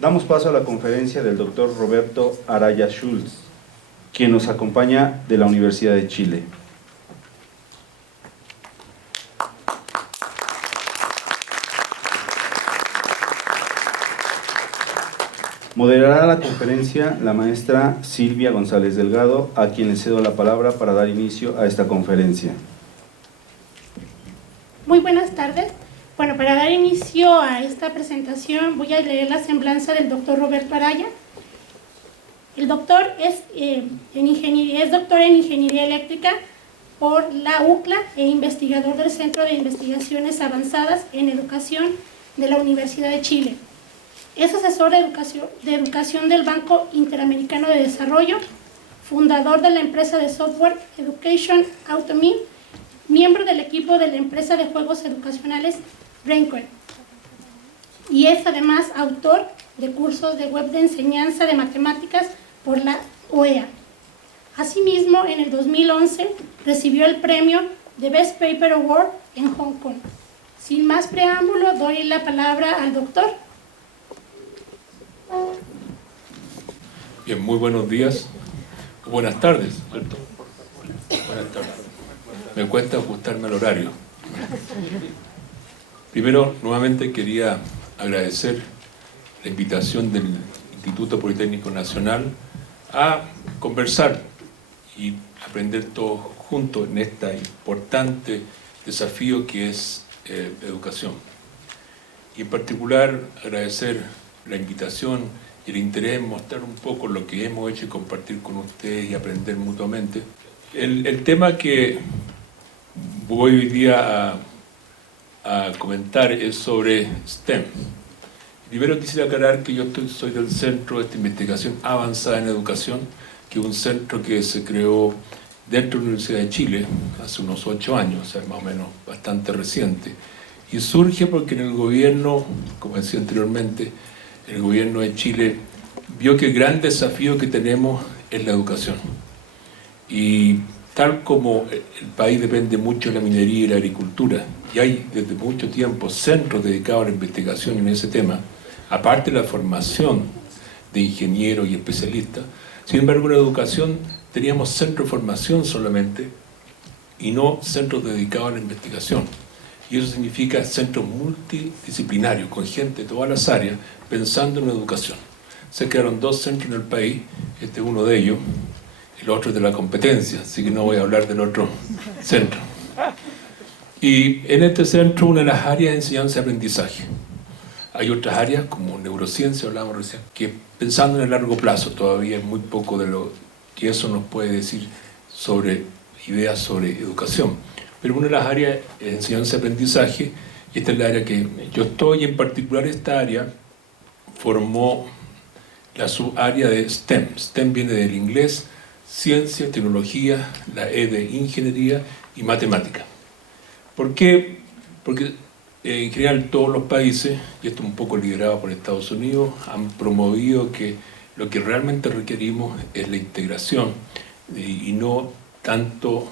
Damos paso a la conferencia del doctor Roberto Araya Schultz, quien nos acompaña de la Universidad de Chile. Moderará la conferencia la maestra Silvia González Delgado, a quien le cedo la palabra para dar inicio a esta conferencia. Muy buenas tardes. Bueno, para dar inicio a esta presentación voy a leer la semblanza del doctor Roberto Araya. El doctor es doctor en Ingeniería Eléctrica por la UCLA e investigador del Centro de Investigaciones Avanzadas en Educación de la Universidad de Chile. Es asesor de educación del Banco Interamericano de Desarrollo, fundador de la empresa de software Education Automy, miembro del equipo de la empresa de juegos educacionales Braincore, y es además autor de cursos de web de enseñanza de matemáticas por la OEA. Asimismo, en el 2011 recibió el premio The Best Paper Award en Hong Kong. Sin más preámbulo, doy la palabra al doctor. Bien, muy buenos días, buenas tardes. Buenas tardes. Me cuesta ajustarme al horario. Primero, nuevamente quería agradecer la invitación del Instituto Politécnico Nacional a conversar y aprender todos juntos en este importante desafío que es educación. Y en particular agradecer la invitación y el interés en mostrar un poco lo que hemos hecho y compartir con ustedes y aprender mutuamente. El tema que voy hoy día a comentar es sobre STEM. Primero quisiera aclarar que yo soy del Centro de Investigación Avanzada en Educación, que es un centro que se creó dentro de la Universidad de Chile hace unos 8 años, o sea, más o menos bastante reciente. Y surge porque en el gobierno, como decía anteriormente, el gobierno de Chile vio que el gran desafío que tenemos es la educación. Y tal como el país depende mucho de la minería y la agricultura, y hay desde mucho tiempo centros dedicados a la investigación en ese tema, aparte de la formación de ingenieros y especialistas, sin embargo en la educación teníamos centros de formación solamente y no centros dedicados a la investigación. Y eso significa centros multidisciplinarios, con gente de todas las áreas, pensando en la educación. Se crearon 2 centros en el país, este es uno de ellos, el otro es de la competencia, así que no voy a hablar del otro centro. Y en este centro, una de las áreas es enseñanza y aprendizaje. Hay otras áreas, como neurociencia, hablábamos recién, que pensando en el largo plazo, todavía es muy poco de lo que eso nos puede decir sobre ideas sobre educación. Pero una de las áreas es enseñanza y aprendizaje, y esta es la área que yo estoy, y en particular esta área formó la subárea de STEM. STEM viene del inglés, ciencia, tecnología, la E de ingeniería y matemática. ¿Por qué? Porque en general todos los países, y esto un poco liderado por Estados Unidos, han promovido que lo que realmente requerimos es la integración y no tanto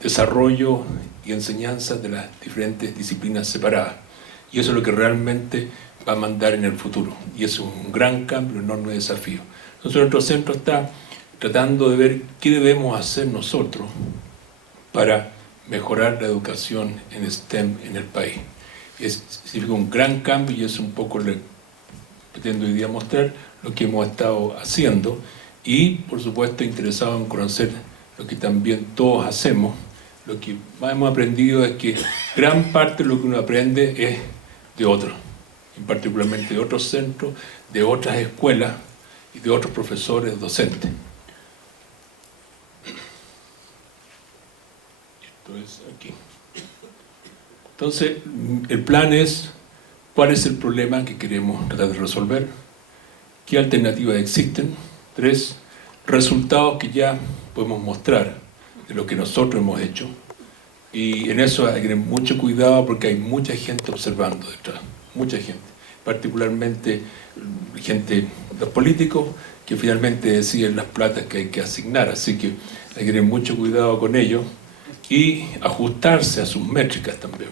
desarrollo y enseñanza de las diferentes disciplinas separadas. Y eso es lo que realmente va a mandar en el futuro. Y es un gran cambio, un enorme desafío. Entonces nuestro centro está tratando de ver qué debemos hacer nosotros para mejorar la educación en STEM en el país. Significa un gran cambio y es un poco, le pretendo hoy día mostrar lo que hemos estado haciendo y, por supuesto, interesado en conocer lo que también todos hacemos. Lo que más hemos aprendido es que gran parte de lo que uno aprende es de otros, y particularmente de otros centros, de otras escuelas y de otros profesores docentes. Esto es aquí. Entonces, el plan es cuál es el problema que queremos tratar de resolver, qué alternativas existen, 3, resultados que ya podemos mostrar de lo que nosotros hemos hecho, y en eso hay que tener mucho cuidado porque hay mucha gente observando detrás, mucha gente, particularmente gente, los políticos, que finalmente deciden las platas que hay que asignar, así que hay que tener mucho cuidado con ello y ajustarse a sus métricas también,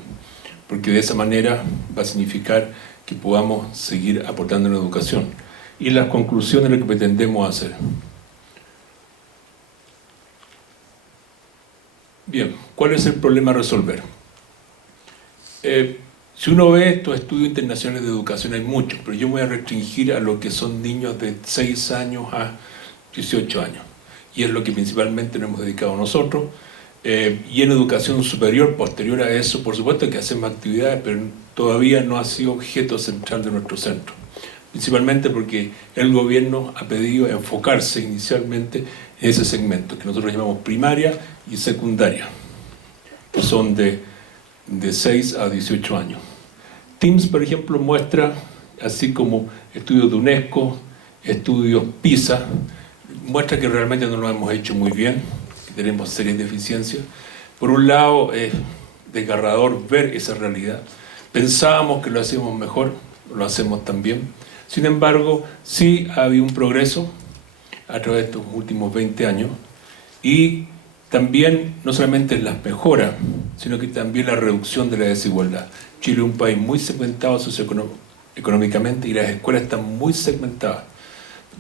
porque de esa manera va a significar que podamos seguir aportando en la educación. Y las conclusiones de lo que pretendemos hacer. Bien, ¿cuál es el problema a resolver? Si uno ve estos estudios internacionales de educación, hay muchos, pero yo me voy a restringir a lo que son niños de 6 años a 18 años. Y es lo que principalmente nos hemos dedicado nosotros. Y en educación superior, posterior a eso, por supuesto que hacemos actividades, pero todavía no ha sido objeto central de nuestro centro. Principalmente porque el gobierno ha pedido enfocarse inicialmente en ese segmento, que nosotros llamamos primaria y secundaria, que son de 6 a 18 años. TIMSS, por ejemplo, muestra, así como estudios de UNESCO, estudios PISA, muestra que realmente no lo hemos hecho muy bien, que tenemos serias deficiencias. Por un lado, es desgarrador ver esa realidad. Pensábamos que lo hacíamos mejor, lo hacemos también. Sin embargo, sí ha habido un progreso a través de estos últimos 20 años y también no solamente las mejoras, sino que también la reducción de la desigualdad. Chile es un país muy segmentado socioeconómicamente y las escuelas están muy segmentadas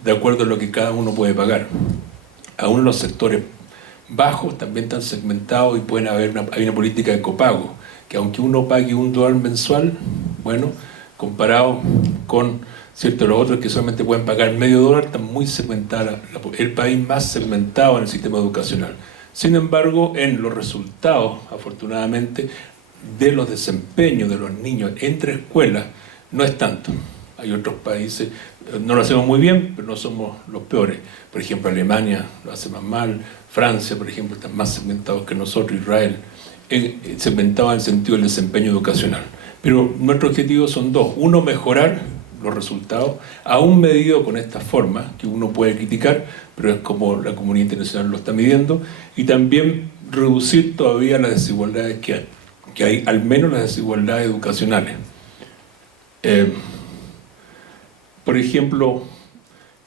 de acuerdo a lo que cada uno puede pagar. Aún los sectores bajos también están segmentados y pueden haber hay una política de copago, que aunque uno pague $1 mensual, bueno, comparado con los otros que solamente pueden pagar $0.50, está muy segmentada, el país más segmentado en el sistema educacional. Sin embargo, en los resultados, afortunadamente, de los desempeños de los niños entre escuelas, no es tanto. Hay otros países, no lo hacemos muy bien, pero no somos los peores. Por ejemplo, Alemania lo hace más mal, Francia, por ejemplo, están más segmentados que nosotros, Israel, segmentados en el sentido del desempeño educacional. Pero nuestros objetivos son dos. Uno, mejorar los resultados, aún medido con esta forma, que uno puede criticar, pero es como la comunidad internacional lo está midiendo, y también reducir todavía las desigualdades que hay, al menos las desigualdades educacionales. Por ejemplo,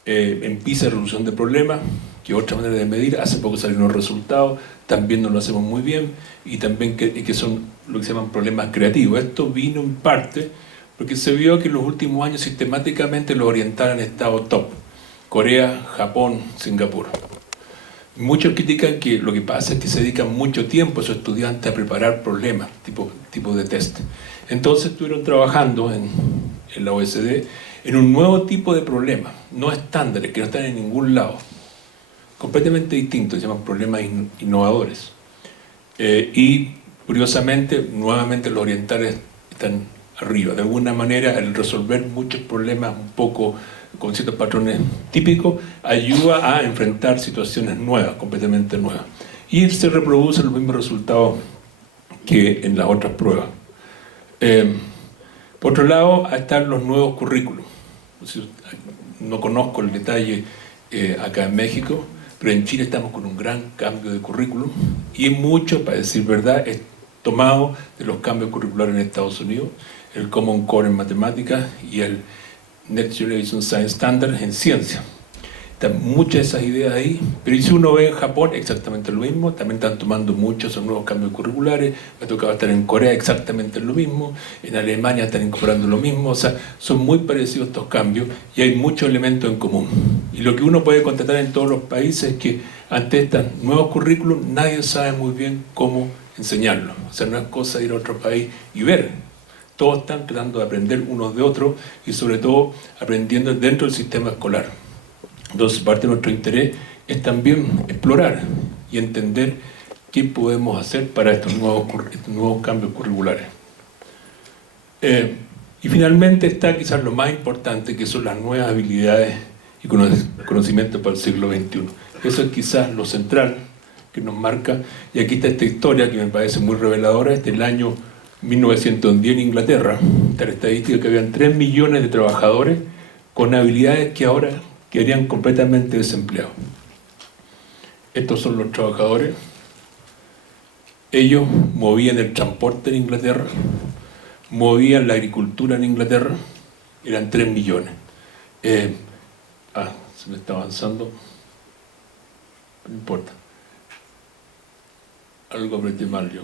en PISA, resolución de problemas, que es otra manera de medir, hace poco salieron los resultados, también no lo hacemos muy bien, y también que son lo que se llaman problemas creativos. Esto vino en parte porque se vio que en los últimos años sistemáticamente los orientales han estado top. Corea, Japón, Singapur. Muchos critican que lo que pasa es que se dedican mucho tiempo a esos estudiantes a preparar problemas, tipo de test. Entonces estuvieron trabajando en la OECD en un nuevo tipo de problemas, no estándares, que no están en ningún lado, completamente distintos, se llaman problemas innovadores. Y curiosamente, nuevamente los orientales están arriba. De alguna manera, el resolver muchos problemas un poco con ciertos patrones típicos, ayuda a enfrentar situaciones nuevas, completamente nuevas. Y se reproducen los mismos resultados que en las otras pruebas. Por otro lado, están los nuevos currículos. No conozco el detalle acá en México, pero en Chile estamos con un gran cambio de currículum y mucho, para decir verdad, es tomado de los cambios curriculares en Estados Unidos, el Common Core en matemáticas y el Next Generation Science Standard en ciencia. Están muchas de esas ideas ahí, pero si uno ve en Japón exactamente lo mismo, también están tomando muchos esos nuevos cambios curriculares, me ha tocado estar en Corea exactamente lo mismo, en Alemania están incorporando lo mismo, o sea, son muy parecidos estos cambios y hay muchos elementos en común. Y lo que uno puede constatar en todos los países es que ante estos nuevos currículos nadie sabe muy bien cómo enseñarlos, o sea, no es cosa de ir a otro país y ver. Todos están tratando de aprender unos de otros y sobre todo aprendiendo dentro del sistema escolar. Entonces, parte de nuestro interés es también explorar y entender qué podemos hacer para estos nuevos cambios curriculares. Y finalmente está quizás lo más importante, que son las nuevas habilidades y conocimientos para el siglo XXI. Eso es quizás lo central que nos marca, y aquí está esta historia que me parece muy reveladora, es del año 1910 en Inglaterra, está la estadística que habían 3 millones de trabajadores con habilidades que ahora quedarían completamente desempleados. Estos son los trabajadores. Ellos movían el transporte en Inglaterra, movían la agricultura en Inglaterra, eran 3 millones. Se me está avanzando. No importa. Algo apreté mal yo.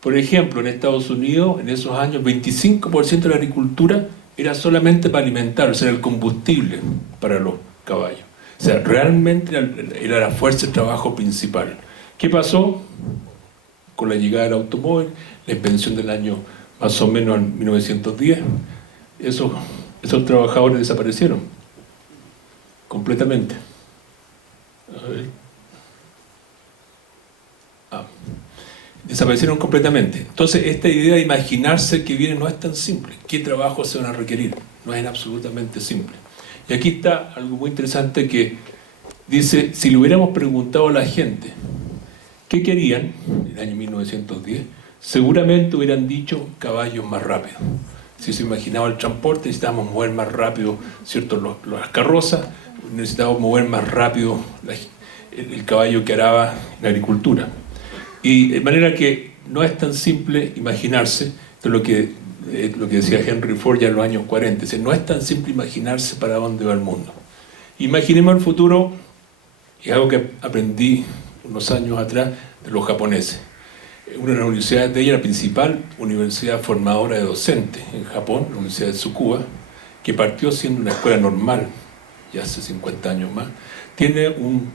Por ejemplo, en Estados Unidos, en esos años, 25% de la agricultura era solamente para alimentar, o sea, era el combustible para los caballos. O sea, realmente era la fuerza de trabajo principal. ¿Qué pasó? Con la llegada del automóvil, la invención del año más o menos en 1910, esos trabajadores desaparecieron completamente. A ver. Desaparecieron completamente. Entonces, esta idea de imaginarse que viene no es tan simple. ¿Qué trabajos se van a requerir? No es absolutamente simple. Y aquí está algo muy interesante que dice, si le hubiéramos preguntado a la gente qué querían en el año 1910, seguramente hubieran dicho caballos más rápidos. Si se imaginaba el transporte, necesitábamos mover más rápido, ¿cierto? Las carrozas, necesitábamos mover más rápido el caballo que araba la agricultura. Y de manera que no es tan simple imaginarse, esto es lo que decía Henry Ford ya en los años 40, dice, no es tan simple imaginarse para dónde va el mundo. Imaginemos el futuro, y es algo que aprendí unos años atrás de los japoneses. Una de las universidades de ella, la principal universidad formadora de docentes en Japón, la Universidad de Tsukuba, que partió siendo una escuela normal, ya hace 50 años más, tiene un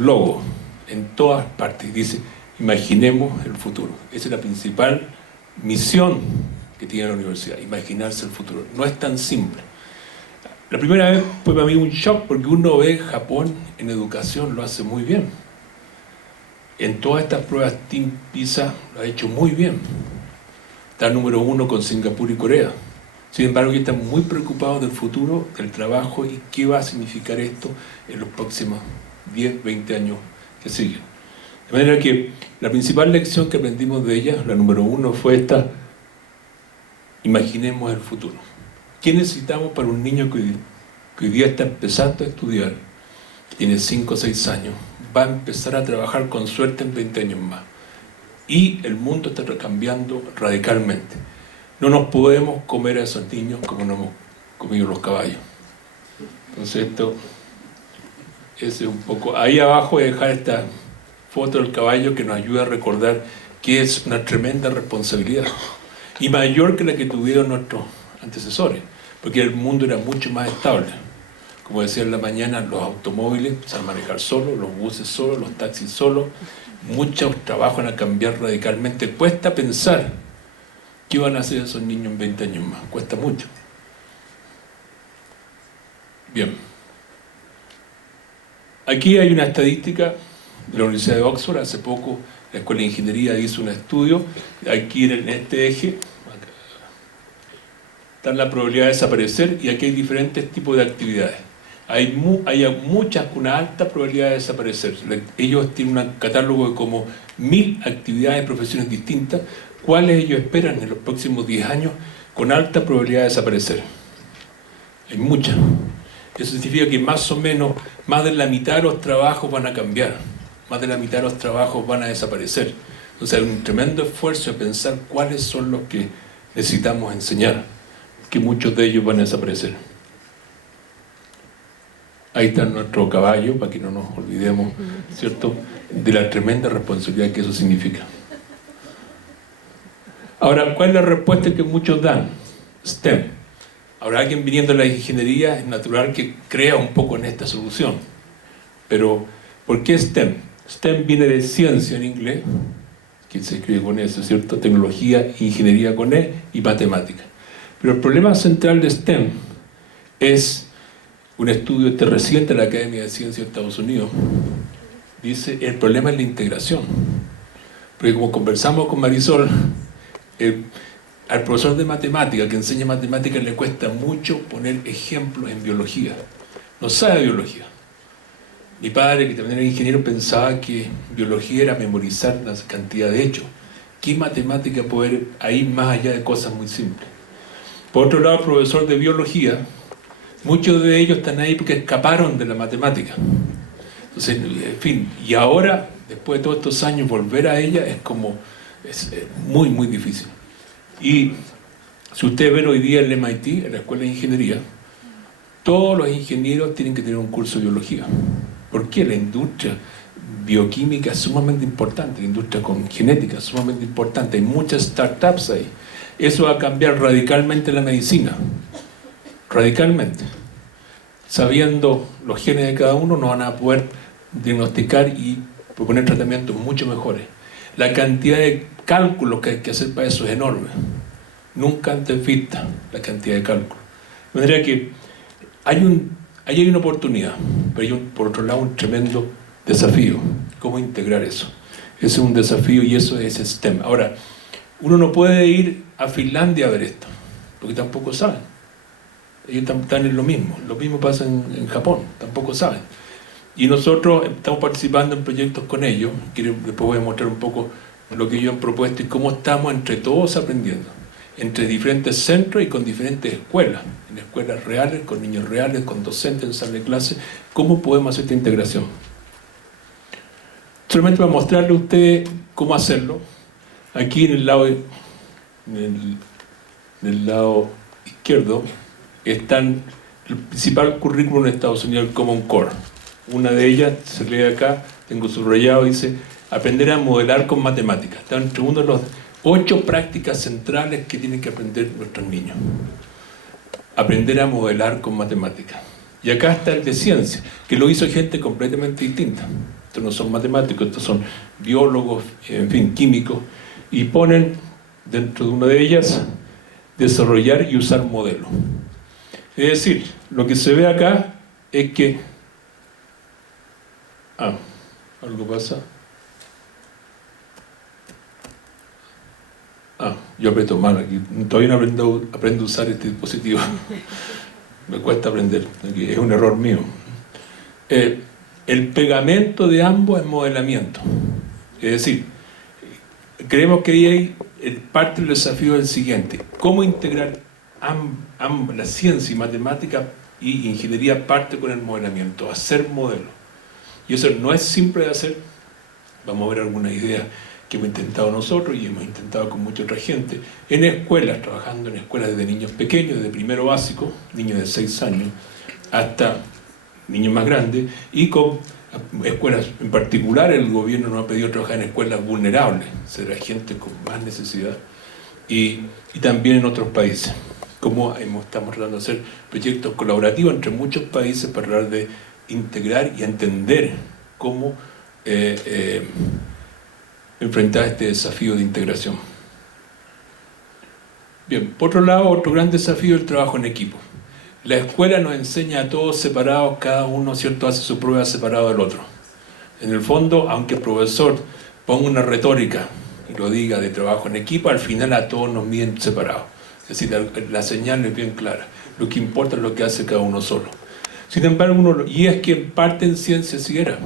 logo en todas partes, dice, imaginemos el futuro. Esa es la principal misión que tiene la universidad, imaginarse el futuro. No es tan simple. La primera vez fue para mí un shock porque uno ve Japón en educación, lo hace muy bien. En todas estas pruebas Team PISA lo ha hecho muy bien. Está número 1 con Singapur y Corea. Sin embargo, que están muy preocupados del futuro, del trabajo y qué va a significar esto en los próximos 10, 20 años que siguen. De manera que la principal lección que aprendimos de ella, la número 1, fue esta: imaginemos el futuro. ¿Qué necesitamos para un niño que hoy día está empezando a estudiar, que tiene 5 o 6 años, va a empezar a trabajar con suerte en 20 años más? Y el mundo está cambiando radicalmente. No nos podemos comer a esos niños como nos hemos comido los caballos. Entonces esto es un poco... Ahí abajo voy a dejar esta foto del caballo que nos ayuda a recordar que es una tremenda responsabilidad y mayor que la que tuvieron nuestros antecesores, porque el mundo era mucho más estable. Como decía en la mañana, los automóviles se van a manejar solos, los buses solos, los taxis solos, muchos trabajos van a cambiar radicalmente. Cuesta pensar qué van a hacer esos niños en 20 años más, cuesta mucho. Bien. Aquí hay una estadística de la Universidad de Oxford. Hace poco la Escuela de Ingeniería hizo un estudio. Aquí en este eje está la probabilidad de desaparecer y aquí hay diferentes tipos de actividades. Hay muchas con una alta probabilidad de desaparecer. Ellos tienen un catálogo de como 1000 actividades y profesiones distintas, cuáles ellos esperan en los próximos 10 años con alta probabilidad de desaparecer. Hay muchas. Eso significa que más o menos más de la mitad de los trabajos van a cambiar, más de la mitad de los trabajos van a desaparecer. Entonces hay un tremendo esfuerzo de pensar cuáles son los que necesitamos enseñar, que muchos de ellos van a desaparecer. Ahí está nuestro caballo, para que no nos olvidemos, ¿cierto?, de la tremenda responsabilidad que eso significa. Ahora, ¿cuál es la respuesta que muchos dan? STEM. Ahora, alguien viniendo a la ingeniería es natural que crea un poco en esta solución. Pero, ¿por qué STEM? STEM viene de ciencia en inglés, que se escribe con eso, ¿cierto? Tecnología, ingeniería con E y matemática. Pero el problema central de STEM es un estudio reciente de la Academia de Ciencias de Estados Unidos. Dice, el problema es la integración. Porque como conversamos con Marisol, al profesor de matemática que enseña matemáticas le cuesta mucho poner ejemplos en biología. No sabe biología. Mi padre, que también era ingeniero, pensaba que biología era memorizar una cantidad de hechos. ¿Qué matemática puede ir ahí más allá de cosas muy simples? Por otro lado, el profesor de biología, muchos de ellos están ahí porque escaparon de la matemática. Entonces, en fin, y ahora, después de todos estos años, volver a ella es muy, muy difícil. Y si ustedes ven hoy día en el MIT, en la Escuela de Ingeniería, todos los ingenieros tienen que tener un curso de biología. ¿Por qué? La industria bioquímica es sumamente importante, la industria con genética es sumamente importante, hay muchas startups ahí. Eso va a cambiar radicalmente la medicina, radicalmente. Sabiendo los genes de cada uno, nos van a poder diagnosticar y proponer tratamientos mucho mejores. La cantidad de cálculos que hay que hacer para eso es enorme. Nunca antes vista la cantidad de cálculos. De manera que ahí hay una oportunidad, pero hay por otro lado un tremendo desafío. ¿Cómo integrar eso? Ese es un desafío y eso es STEM. Ahora, uno no puede ir a Finlandia a ver esto, porque tampoco saben. Ellos están en lo mismo pasa en Japón, tampoco saben. Y nosotros estamos participando en proyectos con ellos, después voy a mostrar un poco lo que ellos han propuesto y cómo estamos entre todos aprendiendo, entre diferentes centros y con diferentes escuelas, en escuelas reales, con niños reales, con docentes en sala de clase, cómo podemos hacer esta integración. Solamente para mostrarle a ustedes cómo hacerlo, aquí en el lado izquierdo están el principal currículum en Estados Unidos, el Common Core. Una de ellas, se lee acá, tengo subrayado, dice aprender a modelar con matemáticas. Está entre uno de los 8 prácticas centrales que tienen que aprender nuestros niños. Aprender a modelar con matemáticas. Y acá está el de ciencia, que lo hizo gente completamente distinta. Estos no son matemáticos, estos son biólogos, en fin, químicos, y ponen dentro de una de ellas desarrollar y usar modelos. Es decir, lo que se ve acá es que... algo pasa. Yo aprieto mal aquí. Todavía no aprendo a usar este dispositivo. Me cuesta aprender. Es un error mío. El pegamento de ambos es modelamiento. Es decir, creemos que ahí parte del desafío es el siguiente. ¿Cómo integrar la ciencia y matemática y ingeniería parte con el modelamiento? Hacer modelos. Y eso no es simple de hacer. Vamos a ver algunas ideas que hemos intentado nosotros y hemos intentado con mucha otra gente, en escuelas, trabajando en escuelas desde niños pequeños, desde primero básico, niños de 6 años, hasta niños más grandes, y con escuelas, en particular el gobierno nos ha pedido trabajar en escuelas vulnerables, será gente con más necesidad, y también en otros países, como estamos tratando de hacer proyectos colaborativos entre muchos países para tratar de integrar y entender cómo enfrentar este desafío de integración. Bien, por otro lado, otro gran desafío es el trabajo en equipo. La escuela nos enseña a todos separados, cada uno, ¿cierto?, hace su prueba separado del otro. En el fondo, aunque el profesor ponga una retórica y lo diga de trabajo en equipo, al final a todos nos miden separados. Es decir, la señal es bien clara. Lo que importa es lo que hace cada uno solo. Sin embargo, y es que en parte en ciencia sí era.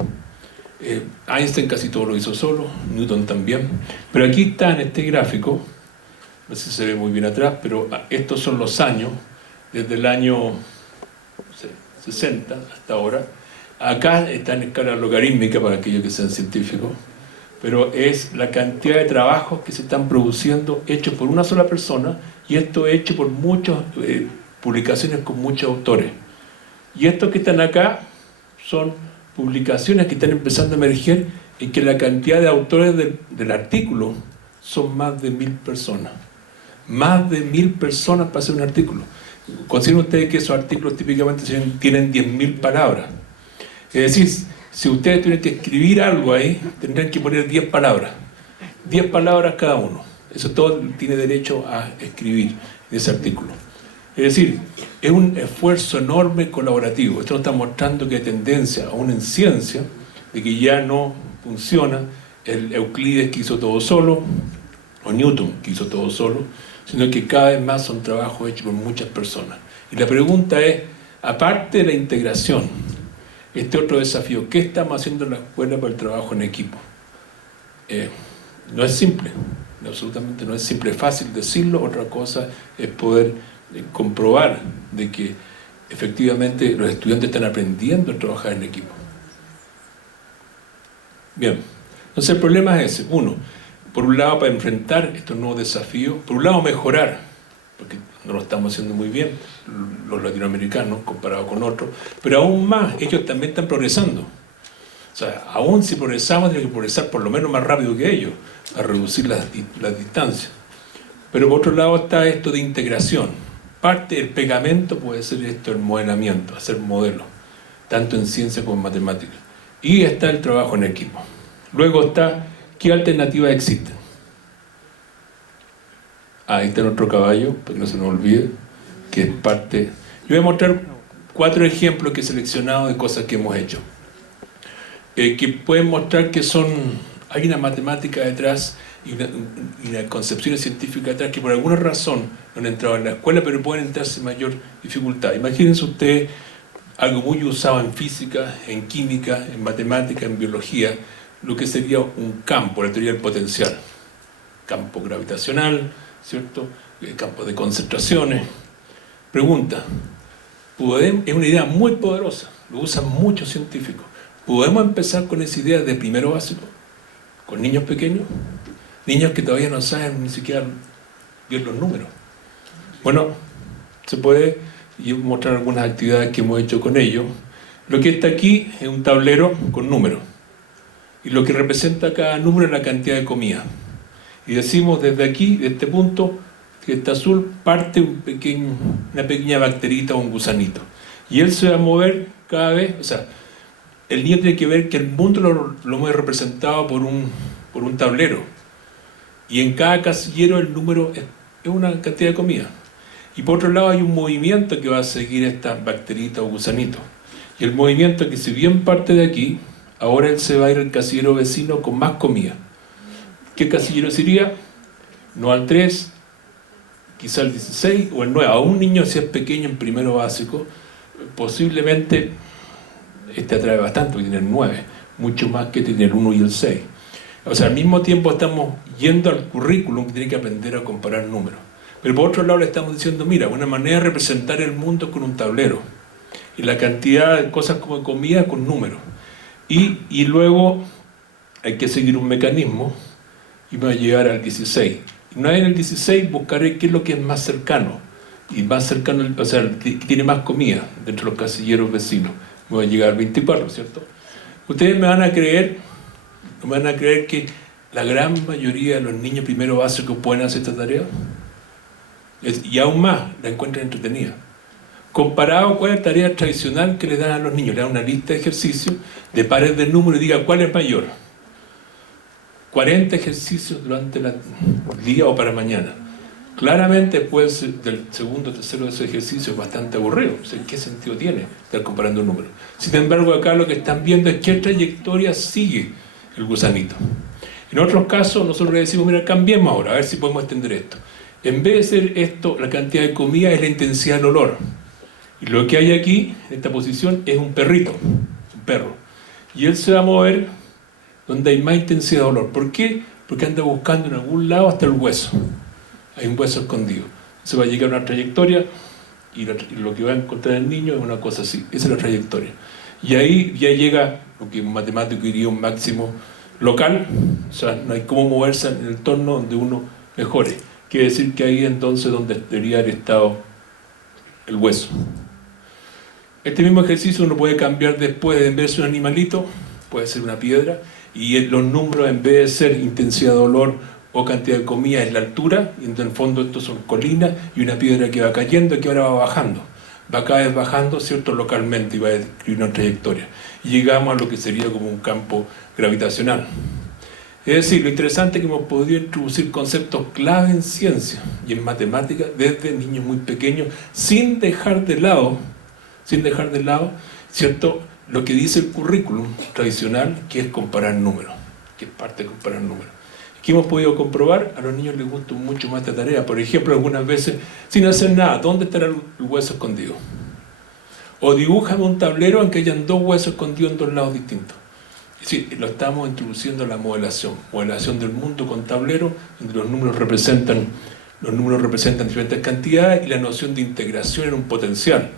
Einstein casi todo lo hizo solo, Newton también. Pero aquí está en este gráfico, no sé si se ve muy bien atrás, pero estos son los años, desde el año 60 hasta ahora. Acá está en escala logarítmica para aquellos que sean científicos, pero es la cantidad de trabajos que se están produciendo hechos por una sola persona, y esto hecho por muchas publicaciones con muchos autores. Y estos que están acá son publicaciones que están empezando a emerger, en que la cantidad de autores del artículo son más de 1000 personas. Más de 1000 personas para hacer un artículo. Consideren ustedes que esos artículos típicamente tienen 10.000 palabras. Es decir, si ustedes tienen que escribir algo ahí, tendrán que poner 10 palabras. 10 palabras cada uno. Eso todo tiene derecho a escribir en ese artículo. Es decir, es un esfuerzo enorme colaborativo. Esto nos está mostrando que hay tendencia, aún en ciencia, de que ya no funciona el Euclides que hizo todo solo, o Newton que hizo todo solo, sino que cada vez más son trabajos hechos por muchas personas. Y la pregunta es, aparte de la integración, este otro desafío, ¿qué estamos haciendo en la escuela para el trabajo en equipo? No es simple, absolutamente no es simple, es fácil decirlo, otra cosa es poder comprobar de que efectivamente los estudiantes están aprendiendo a trabajar en equipo. Bien, entonces el problema es ese. Uno, por un lado, para enfrentar estos nuevos desafíos, por un lado mejorar, porque no lo estamos haciendo muy bien los latinoamericanos comparado con otros, pero aún más, ellos también están progresando. sea, aún si progresamos, tenemos que progresar por lo menos más rápido que ellos, a reducir las distancias. Pero por otro lado está esto de integración. Parte del pegamento puede ser esto, el modelamiento, hacer modelos, tanto en ciencia como en matemáticas. Y está el trabajo en equipo. Luego está, ¿qué alternativas existen? Ahí está nuestro caballo, para que no se nos olvide, que es parte... Yo voy a mostrar 4 ejemplos que he seleccionado de cosas que hemos hecho. Que pueden mostrar que hay una matemática detrás y una concepción científica detrás que por alguna razón no han entrado en la escuela, pero pueden entrar sin mayor dificultad. Imagínense ustedes algo muy usado en física, en química, en matemática, en biología, lo que sería un campo, la teoría del potencial. Campo gravitacional, ¿cierto? Campo de concentraciones. Pregunta, es una idea muy poderosa, lo usan muchos científicos. ¿Podemos empezar con esa idea de primero básico? ¿Con niños pequeños? Niños que todavía no saben ni siquiera ver los números. Bueno, se puede mostrar algunas actividades que hemos hecho con ellos. Lo que está aquí es un tablero con números. Y lo que representa cada número es la cantidad de comida. Y decimos desde aquí, de este punto, que está azul, parte una pequeña bacterita o un gusanito. Y él se va a mover cada vez, o sea, el niño tiene que ver que el mundo lo hemos representado por un tablero. Y en cada casillero el número es una cantidad de comida. Y por otro lado hay un movimiento que va a seguir esta bacterita o gusanito. Y el movimiento que si bien parte de aquí, ahora él se va a ir al casillero vecino con más comida. ¿Qué casillero sería? No al 3, quizá al 16 o el 9. A un niño si es pequeño en primero básico, posiblemente atrae bastante, porque tiene el 9, mucho más que tiene el 1 y el 6. O sea, al mismo tiempo estamos yendo al currículum que tiene que aprender a comparar números. Pero por otro lado le estamos diciendo, mira, una manera de representar el mundo con un tablero. Y la cantidad de cosas como comida con números. Y luego hay que seguir un mecanismo y va a llegar al 16. Y una vez en el 16 buscaré qué es lo que es más cercano. Y más cercano, o sea, tiene más comida dentro de los casilleros vecinos. Me va a llegar al 24, ¿cierto? Ustedes me van a creer que la gran mayoría de los niños primero básicos pueden hacer esta tarea. Y aún más, la encuentran entretenida. Comparado con la tarea tradicional que le dan a los niños, le dan una lista de ejercicios de pares de números y diga cuál es mayor. 40 ejercicios durante el día o para mañana. Claramente después del segundo o tercero de ese ejercicio es bastante aburrido. O sea, ¿qué sentido tiene estar comparando números? Sin embargo, acá lo que están viendo es qué trayectoria sigue el gusanito. En otros casos, nosotros le decimos, mira, cambiemos ahora, a ver si podemos extender esto. En vez de ser esto, la cantidad de comida es la intensidad del olor. Y lo que hay aquí, en esta posición, es un perrito, un perro. Y él se va a mover donde hay más intensidad de olor. ¿Por qué? Porque anda buscando en algún lado hasta el hueso. Hay un hueso escondido. Se va a llegar a una trayectoria y lo que va a encontrar el niño es una cosa así. Esa es la trayectoria. Y ahí ya llega lo que un matemático diría un máximo local. O sea, no hay cómo moverse en el entorno donde uno mejore. Quiere decir que ahí entonces donde debería haber estado el hueso. Este mismo ejercicio uno puede cambiar después, en vez de ser un animalito, puede ser una piedra, y los números en vez de ser intensidad de olor o cantidad de comida es la altura, y en el fondo estos son colinas y una piedra que va cayendo y que ahora va bajando. Va cada vez bajando, ¿cierto?, localmente y va a describir una trayectoria. Y llegamos a lo que sería como un campo gravitacional. Es decir, lo interesante es que hemos podido introducir conceptos clave en ciencia y en matemática desde niños muy pequeños, sin dejar de lado, ¿cierto?, lo que dice el currículum tradicional, que es comparar números, que es parte de comparar números. ¿Qué hemos podido comprobar? A los niños les gusta mucho más esta tarea. Por ejemplo, algunas veces, sin hacer nada, ¿dónde estará el hueso escondido? O dibújame un tablero en que hayan 2 huesos escondidos en 2 lados distintos. Es decir, lo estamos introduciendo a la modelación del mundo con tablero, donde los números representan diferentes cantidades y la noción de integración en un potencial,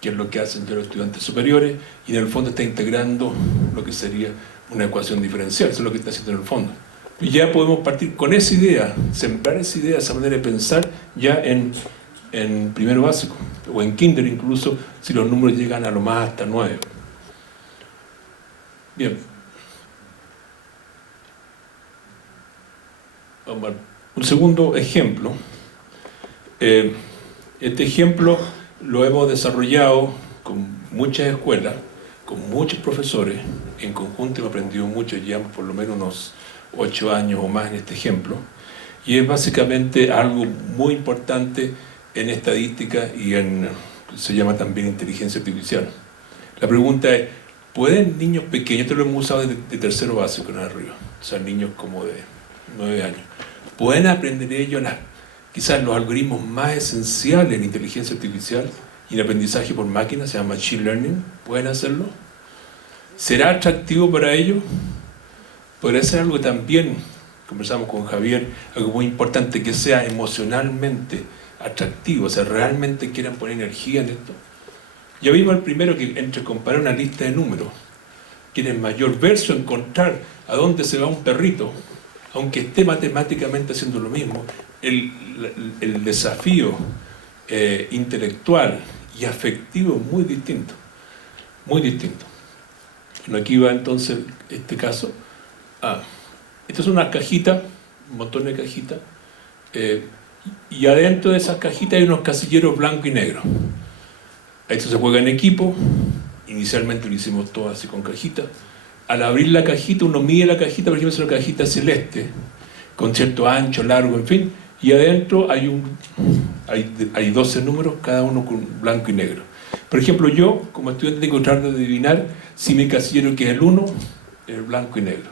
que es lo que hacen ya los estudiantes superiores, y en el fondo está integrando lo que sería una ecuación diferencial. Eso es lo que está haciendo en el fondo. Y ya podemos partir con esa idea, sembrar esa idea, esa manera de pensar ya en primero básico, o en kinder incluso, si los números llegan a lo más hasta 9. Bien. tomar un segundo ejemplo. Este ejemplo lo hemos desarrollado con muchas escuelas, con muchos profesores, en conjunto hemos aprendido mucho, llevamos por lo menos unos 8 años o más en este ejemplo, y es básicamente algo muy importante en estadística y se llama también inteligencia artificial. La pregunta es, ¿pueden niños pequeños, esto lo hemos usado de tercero básico en arriba, o sea, niños como de 9 años, ¿pueden aprender ellos quizás los algoritmos más esenciales en inteligencia artificial y en aprendizaje por máquina, se llama Machine Learning? ¿Pueden hacerlo? ¿Será atractivo para ellos? Podría ser algo también, conversamos con Javier, algo muy importante, que sea emocionalmente atractivo, o sea, realmente quieran poner energía en esto. Ya vimos el primero que entre comparar una lista de números, quién es mayor, versus encontrar a dónde se va un perrito, aunque esté matemáticamente haciendo lo mismo, el desafío intelectual y afectivo es muy distinto, muy distinto. Bueno, aquí va entonces este caso. Estas son unas cajitas, un montón de cajitas, y adentro de esas cajitas hay unos casilleros blanco y negro. Esto se juega en equipo, inicialmente lo hicimos todo así con cajitas. Al abrir la cajita, uno mide la cajita, por ejemplo, es una cajita celeste, con cierto ancho, largo, en fin, y adentro hay 12 números, cada uno con blanco y negro. Por ejemplo, yo, como estudiante, tengo que tratar de adivinar si mi casillero, que es el 1, es blanco y negro.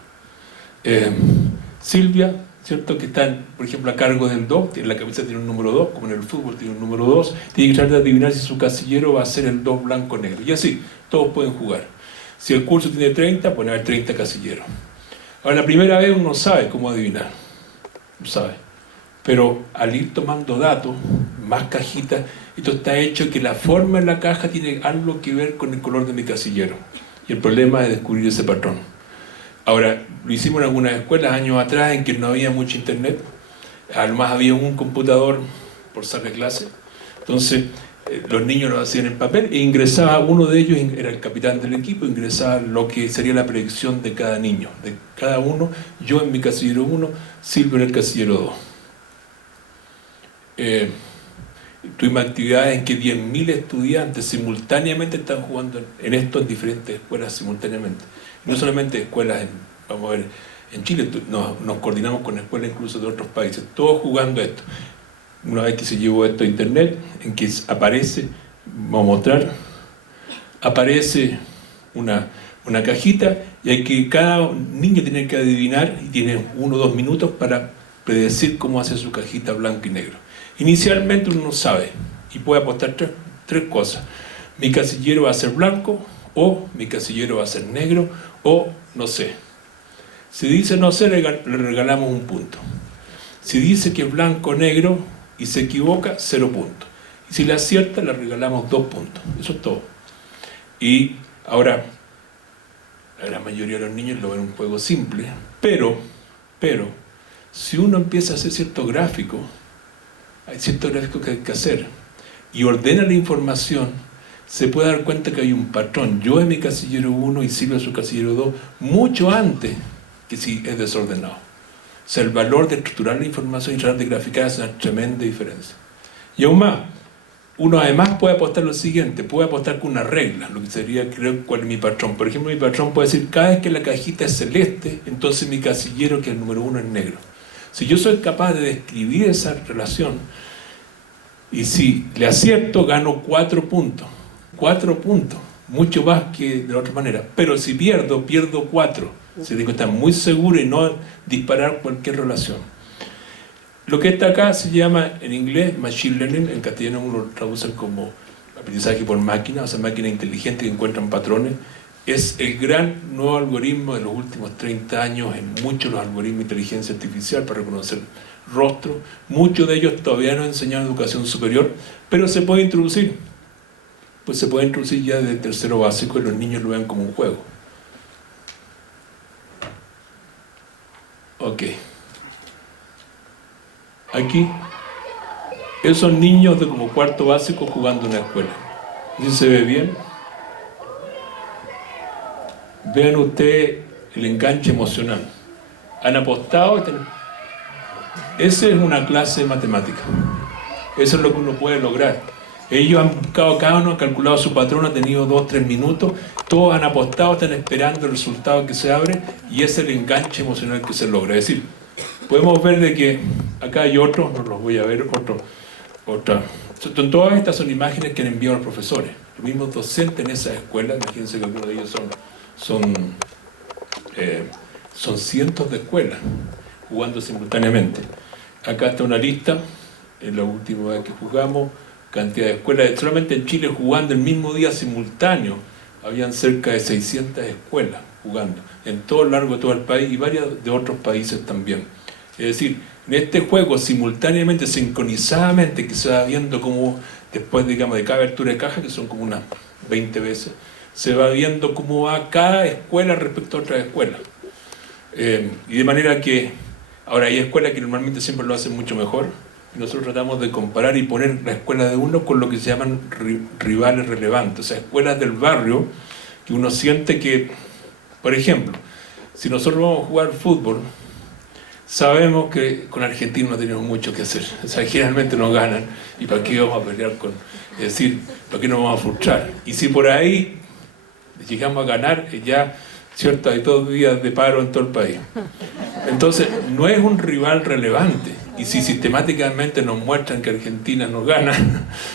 Silvia, ¿cierto?, que está, por ejemplo, a cargo del 2, en la cabeza tiene un número 2, como en el fútbol tiene un número 2, tiene que tratar de adivinar si su casillero va a ser el 2 blanco-negro. Y así, todos pueden jugar. Si el curso tiene 30, pueden haber 30 casilleros. Ahora, la primera vez uno sabe cómo adivinar, no sabe. Pero al ir tomando datos, más cajitas, esto está hecho que la forma en la caja tiene algo que ver con el color de mi casillero. Y el problema es descubrir ese patrón. Ahora, lo hicimos en algunas escuelas años atrás en que no había mucho internet, además había un computador por saca de clase, entonces los niños lo hacían en papel e ingresaba uno de ellos, era el capitán del equipo, ingresaba lo que sería la predicción de cada niño, de cada uno, yo en mi casillero 1, Silvio en el casillero 2. Tuvimos actividades en que 10.000 estudiantes simultáneamente están jugando en esto en diferentes escuelas simultáneamente. No solamente escuelas, vamos a ver, en Chile nos coordinamos con escuelas incluso de otros países, todos jugando esto. Una vez que se llevó esto a internet, en que aparece, vamos a mostrar, aparece una cajita y hay que cada niño tiene que adivinar y tiene 1 o 2 minutos para predecir cómo hace su cajita blanco y negro. Inicialmente uno no sabe y puede apostar tres cosas. Mi casillero va a ser blanco, o mi casillero va a ser negro, o no sé. Si dice no sé, le regalamos 1 punto. Si dice que es blanco o negro y se equivoca, 0 puntos. Y si le acierta, le regalamos 2 puntos. Eso es todo. Y ahora, la gran mayoría de los niños lo ven un juego simple, pero, si uno empieza a hacer ciertos gráficos, hay ciertos gráficos que hay que hacer, y ordena la información, se puede dar cuenta que hay un patrón. Yo en mi casillero 1 y Silvia en su casillero 2, mucho antes que si es desordenado. O sea, el valor de estructurar la información y tratar de graficar es una tremenda diferencia. Y aún más, uno además puede apostar lo siguiente, puede apostar con una regla, lo que sería creer cuál es mi patrón. Por ejemplo, mi patrón puede decir, cada vez que la cajita es celeste, entonces mi casillero, que es el número 1, es negro. Si yo soy capaz de describir esa relación, y si le acierto, gano 4 puntos. 4 puntos, mucho más que de la otra manera. Pero si pierdo 4. Se tiene que estar muy seguro y no disparar cualquier relación. Lo que está acá se llama en inglés Machine Learning, en castellano uno lo traduce como aprendizaje por máquina, o sea, máquina inteligente que encuentran patrones. Es el gran nuevo algoritmo de los últimos 30 años en muchos de los algoritmos de inteligencia artificial para reconocer rostros. Muchos de ellos todavía no enseñan educación superior, pero se puede introducir. Pues se puede introducir ya desde tercero básico y los niños lo vean como un juego. Ok. Aquí, esos son niños de como cuarto básico jugando en la escuela. ¿Sí se ve bien? Vean ustedes el enganche emocional. Han apostado. Esa es una clase de matemática. Eso es lo que uno puede lograr. Ellos han buscado, cada uno ha calculado su patrón, ha tenido 2-3 minutos, todos han apostado, están esperando el resultado que se abre y es el enganche emocional que se logra. Es decir, podemos ver de que acá hay otros, no los voy a ver, todas estas son imágenes que han enviado los profesores, los mismos docentes en esas escuelas. Imagínense que algunos de ellos son cientos de escuelas jugando simultáneamente. Acá está una lista, en la última vez que jugamos, cantidad de escuelas, solamente en Chile jugando el mismo día simultáneo, habían cerca de 600 escuelas jugando, en todo el largo de todo el país y varias de otros países también. Es decir, en este juego simultáneamente, sincronizadamente, que se va viendo como, después digamos de cada abertura de caja, que son como unas 20 veces, se va viendo cómo va cada escuela respecto a otra escuela. Y de manera que, ahora hay escuelas que normalmente siempre lo hacen mucho mejor, y nosotros tratamos de comparar y poner la escuela de uno con lo que se llaman rivales relevantes, o sea, escuelas del barrio, que uno siente que, por ejemplo, si nosotros vamos a jugar fútbol, sabemos que con Argentina no tenemos mucho que hacer, o sea, generalmente nos ganan, y para qué vamos a pelear con, es decir, para qué nos vamos a frustrar, y si por ahí llegamos a ganar, ya, cierto, hay 2 días de paro en todo el país. Entonces, no es un rival relevante, y si sistemáticamente nos muestran que Argentina nos gana,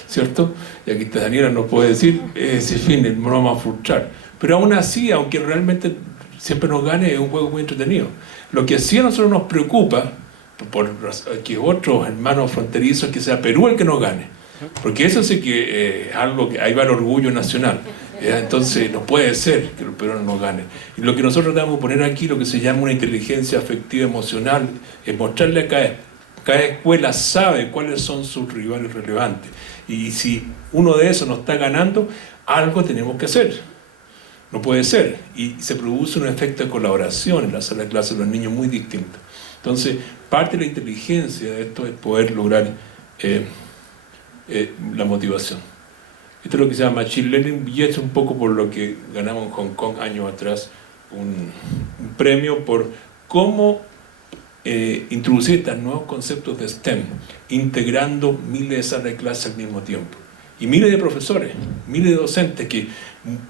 ¿cierto? Y aquí Daniela nos puede decir, ese fin, no vamos a frustrar. Pero aún así, aunque realmente siempre nos gane, es un juego muy entretenido. Lo que sí a nosotros nos preocupa, por que otros hermanos fronterizos, que sea Perú el que nos gane. Porque eso sí que es algo que ahí va el orgullo nacional. Entonces no puede ser que los peruanos nos ganen. Y lo que nosotros debemos poner aquí, lo que se llama una inteligencia afectiva emocional, es mostrarle a cada escuela sabe cuáles son sus rivales relevantes. Y si uno de esos nos está ganando, algo tenemos que hacer. No puede ser. Y se produce un efecto de colaboración en la sala de clase de los niños muy distinto. Entonces, parte de la inteligencia de esto es poder lograr la motivación. Esto es lo que se llama Machine Learning, y es un poco por lo que ganamos en Hong Kong años atrás un premio por cómo introducir estos nuevos conceptos de STEM, integrando miles de salas de clase al mismo tiempo. Y miles de profesores, miles de docentes, que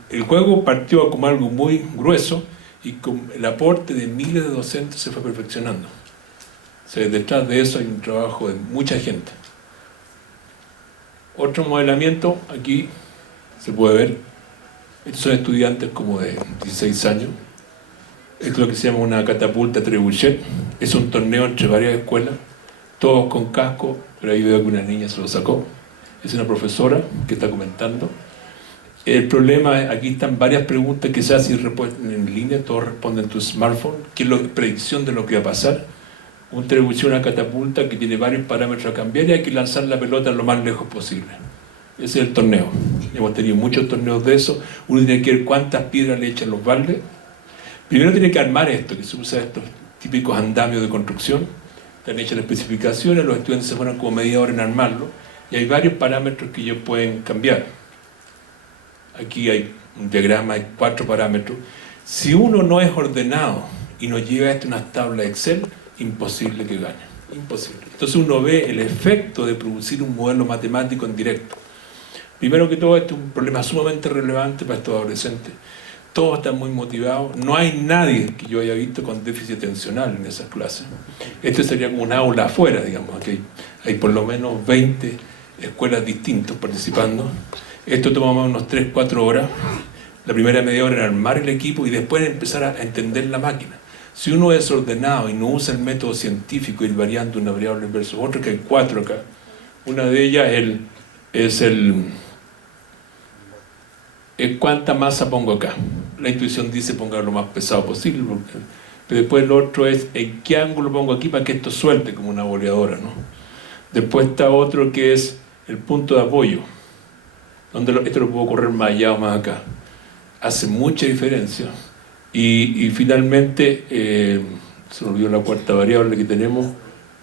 el juego partió como algo muy grueso y con el aporte de miles de docentes se fue perfeccionando. O sea, detrás de eso hay un trabajo de mucha gente. Otro modelamiento, aquí se puede ver, estos son estudiantes como de 16 años. Esto es lo que se llama una catapulta trebuchet, es un torneo entre varias escuelas, todos con casco, pero ahí veo que una niña se lo sacó. Es una profesora que está comentando. El problema es, aquí están varias preguntas que se hacen en línea, todos responden en tu smartphone, que es la predicción de lo que va a pasar. Un trebuchet, una catapulta que tiene varios parámetros a cambiar y hay que lanzar la pelota lo más lejos posible. Ese es el torneo. Hemos tenido muchos torneos de eso. Uno tiene que ver cuántas piedras le echan los baldes. Primero tiene que armar esto, que se usa estos típicos andamios de construcción. Están hechas las especificaciones, los estudiantes se ponen como media hora en armarlo y hay varios parámetros que ellos pueden cambiar. Aquí hay un diagrama, hay 4 parámetros. Si uno no es ordenado y nos lleva a unas tablas Excel, imposible que gane, imposible. Entonces uno ve el efecto de producir un modelo matemático en directo. Primero que todo, este es un problema sumamente relevante para estos adolescentes. Todos están muy motivados, no hay nadie que yo haya visto con déficit atencional en esas clases. Este sería como un aula afuera, digamos, aquí hay por lo menos 20 escuelas distintas participando. Esto toma más unos 3-4 horas. La primera media hora en armar el equipo y después empezar a entender la máquina. Si uno es ordenado y no usa el método científico, ir variando una variable versus otra, que hay 4 acá. Una de ellas es cuánta masa pongo acá. La intuición dice ponga lo más pesado posible, pero después lo otro es en qué ángulo pongo aquí para que esto suelte como una boleadora, ¿no? Después está otro que es el punto de apoyo, donde esto lo puedo correr más allá o más acá. Hace mucha diferencia. Y finalmente, se me olvidó la cuarta variable que tenemos,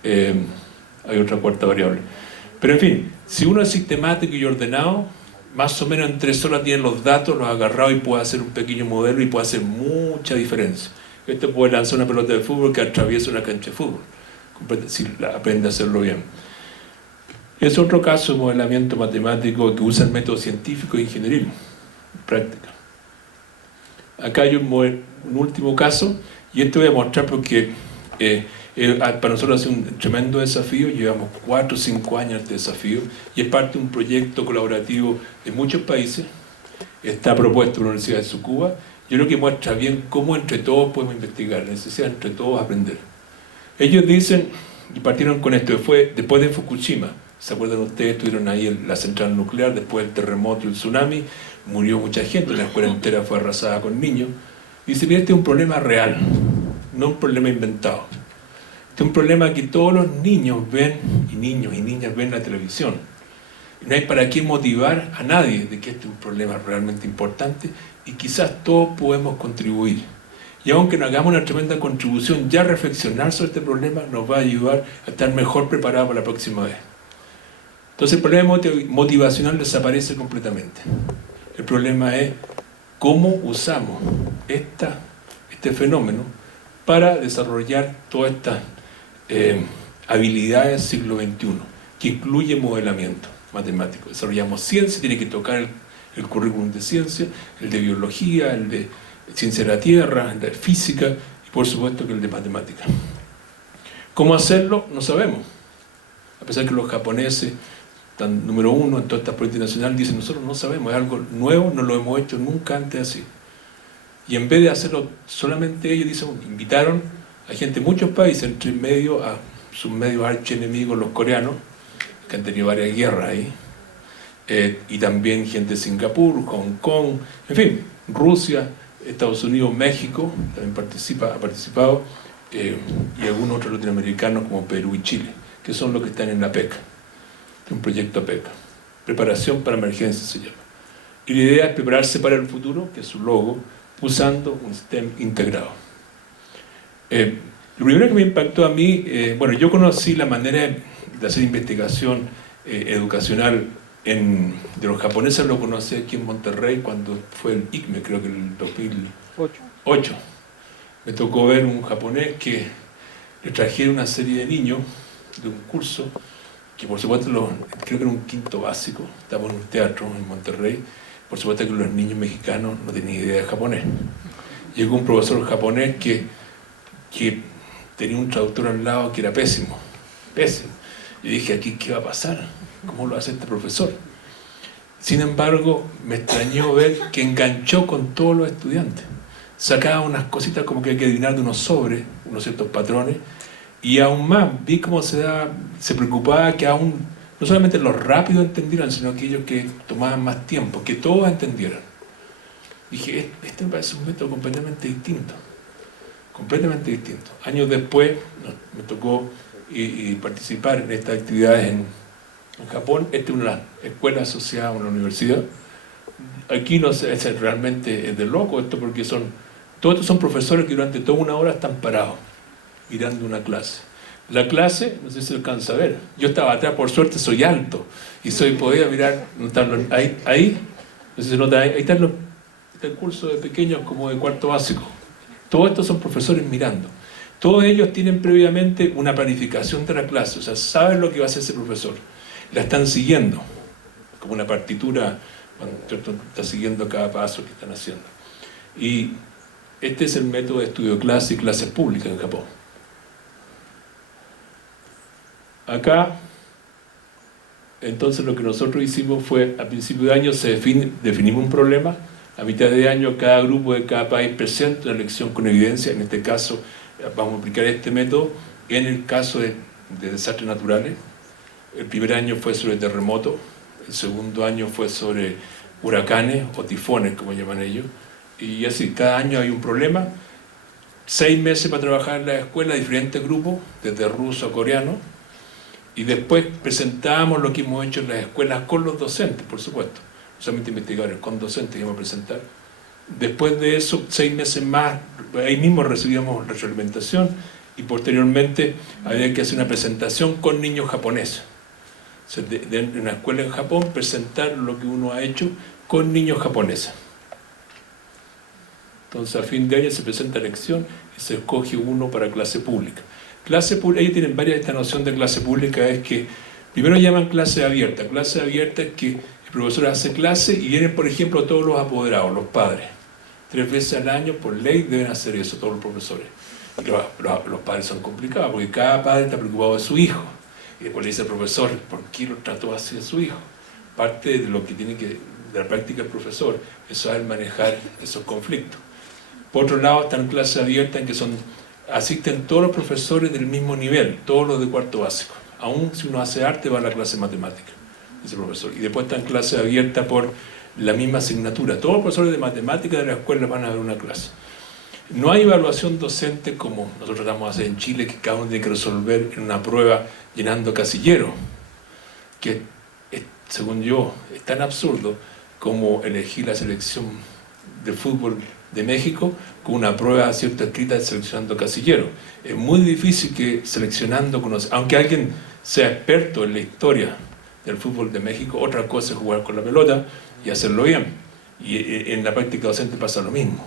hay otra cuarta variable. Pero en fin, si uno es sistemático y ordenado, más o menos en 3 horas tiene los datos, los ha agarrado y puede hacer un pequeño modelo y puede hacer mucha diferencia. Este puede lanzar una pelota de fútbol que atraviesa una cancha de fútbol, si aprende a hacerlo bien. Es otro caso de modelamiento matemático que usa el método científico e ingenieril, práctica. Acá hay un último caso, y esto voy a mostrar porque para nosotros ha sido un tremendo desafío. Llevamos 4 o 5 años de desafío, y es parte de un proyecto colaborativo de muchos países. Está propuesto por la Universidad de Tsukuba. Yo creo que muestra bien cómo entre todos podemos investigar, la necesidad entre todos aprender. Ellos dicen, y partieron con esto, fue después de Fukushima. ¿Se acuerdan ustedes? Estuvieron ahí en la central nuclear, después del terremoto y el tsunami, murió mucha gente, la escuela entera fue arrasada con niños. Dice, mira, este es un problema real, no un problema inventado. Este es un problema que todos los niños ven, y niños y niñas ven la televisión. Y no hay para qué motivar a nadie de que este es un problema realmente importante, y quizás todos podemos contribuir. Y aunque no hagamos una tremenda contribución, ya reflexionar sobre este problema nos va a ayudar a estar mejor preparados para la próxima vez. Entonces el problema motivacional desaparece completamente. El problema es cómo usamos este fenómeno para desarrollar todas estas habilidades del siglo XXI, que incluye modelamiento matemático. Desarrollamos ciencia, tiene que tocar el currículum de ciencia, el de biología, el de ciencia de la tierra, el de física y por supuesto que el de matemática. ¿Cómo hacerlo? No sabemos. A pesar que los japoneses, están número 1 en todas estas políticas nacionales, dicen nosotros no sabemos, es algo nuevo, no lo hemos hecho nunca antes así. Y en vez de hacerlo solamente ellos, dicen, invitaron a gente de muchos países, entre medio a sus medios archienemigos, los coreanos, que han tenido varias guerras ahí, y también gente de Singapur, Hong Kong, en fin, Rusia, Estados Unidos, México, también ha participado, y algunos otros latinoamericanos como Perú y Chile, que son los que están en la PECA, un proyecto APECA, Preparación para Emergencias se llama. Y la idea es prepararse para el futuro, que es su logo, usando un STEM integrado. Lo primero que me impactó a mí, bueno, yo conocí la manera de hacer investigación educacional de los japoneses, lo conocí aquí en Monterrey cuando fue el ICME, creo que el 2008. Me tocó ver un japonés que le trajeron una serie de niños de un curso, que por supuesto creo que era un quinto básico, estaba en un teatro en Monterrey. Por supuesto que los niños mexicanos no tenían idea de japonés. Llegó un profesor japonés que tenía un traductor al lado que era pésimo, pésimo. Y dije, aquí, ¿qué va a pasar? ¿Cómo lo hace este profesor? Sin embargo, me extrañó ver que enganchó con todos los estudiantes. Sacaba unas cositas como que hay que adivinar de unos sobres, unos ciertos patrones, y aún más, vi cómo se preocupaba que aún, no solamente los rápidos entendieran, sino aquellos que tomaban más tiempo, que todos entendieran. Dije, este me parece un método completamente distinto. Completamente distinto. Años después me tocó participar en estas actividades en Japón. Esta es una escuela asociada a una universidad. Aquí no sé, realmente es de loco esto, porque todos estos son profesores que durante toda una hora están parados, mirando una clase. La clase, no sé si se alcanza a ver, yo estaba atrás, por suerte soy alto, y podía mirar, ahí, no sé si se nota, ahí está el curso de pequeños como de cuarto básico. Todos estos son profesores mirando. Todos ellos tienen previamente una planificación de la clase, o sea, saben lo que va a hacer ese profesor. La están siguiendo, como una partitura, cuando está siguiendo cada paso que están haciendo. Y este es el método de estudio de clase y clases públicas en Japón. Acá, entonces lo que nosotros hicimos fue, a principio de año definimos un problema, a mitad de año cada grupo de cada país presenta una lección con evidencia. En este caso vamos a aplicar este método en el caso de desastres naturales. El primer año fue sobre terremotos, el segundo año fue sobre huracanes o tifones, como llaman ellos, y así, cada año hay un problema. 6 meses para trabajar en la escuela, diferentes grupos, desde ruso a coreano, y después presentamos lo que hemos hecho en las escuelas con los docentes, por supuesto, no solamente investigadores, con docentes que íbamos a presentar. Después de eso, 6 meses más, ahí mismo recibíamos retroalimentación, y posteriormente había que hacer una presentación con niños japoneses. O sea, en una escuela en Japón, presentar lo que uno ha hecho con niños japoneses. Entonces, a fin de año se presenta lección y se escoge uno para clase pública. Ellos tienen varias, esta noción de clase pública es que primero llaman clase abierta. Clase abierta es que el profesor hace clase y vienen, por ejemplo, todos los apoderados, los padres. 3 veces al año, por ley, deben hacer eso todos los profesores. Y los padres son complicados, porque cada padre está preocupado de su hijo. Y después le dice al profesor, ¿por qué lo trató así a su hijo? Parte de lo que tiene que, de la práctica del profesor, es saber manejar esos conflictos. Por otro lado, están clases abiertas en que asisten todos los profesores del mismo nivel, todos los de cuarto básico. Aún si uno hace arte, va a la clase de matemática, dice el profesor. Y después están clases abiertas por la misma asignatura. Todos los profesores de matemática de la escuela van a ver una clase. No hay evaluación docente como nosotros tratamos de hacer en Chile, que cada uno tiene que resolver en una prueba llenando casillero, que según yo es tan absurdo como elegir la selección de fútbol de México con una prueba cierta escrita seleccionando casillero. Es muy difícil que seleccionando, aunque alguien sea experto en la historia del fútbol de México, otra cosa es jugar con la pelota y hacerlo bien. Y en la práctica docente pasa lo mismo.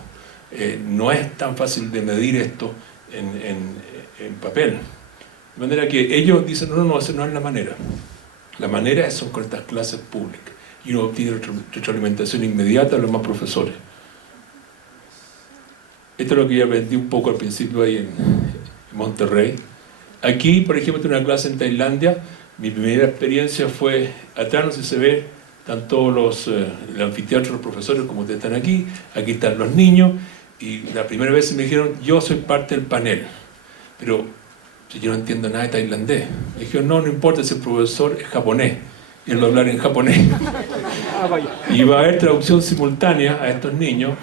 No es tan fácil de medir esto en papel. De manera que ellos dicen, no, esa no es la manera. La manera son con estas clases públicas. Y uno obtiene retroalimentación inmediata de los más profesores. Esto es lo que yo aprendí un poco al principio ahí en Monterrey. Aquí, por ejemplo, tengo una clase en Tailandia. Mi primera experiencia fue, atrás no sé si se ve, están todos el anfiteatro, los profesores, como ustedes están aquí están los niños, y la primera vez me dijeron, yo soy parte del panel, pero si yo no entiendo nada de tailandés. Me dijeron, no importa si el profesor es japonés, y él va a hablar en japonés. Y va a haber traducción simultánea a estos niños,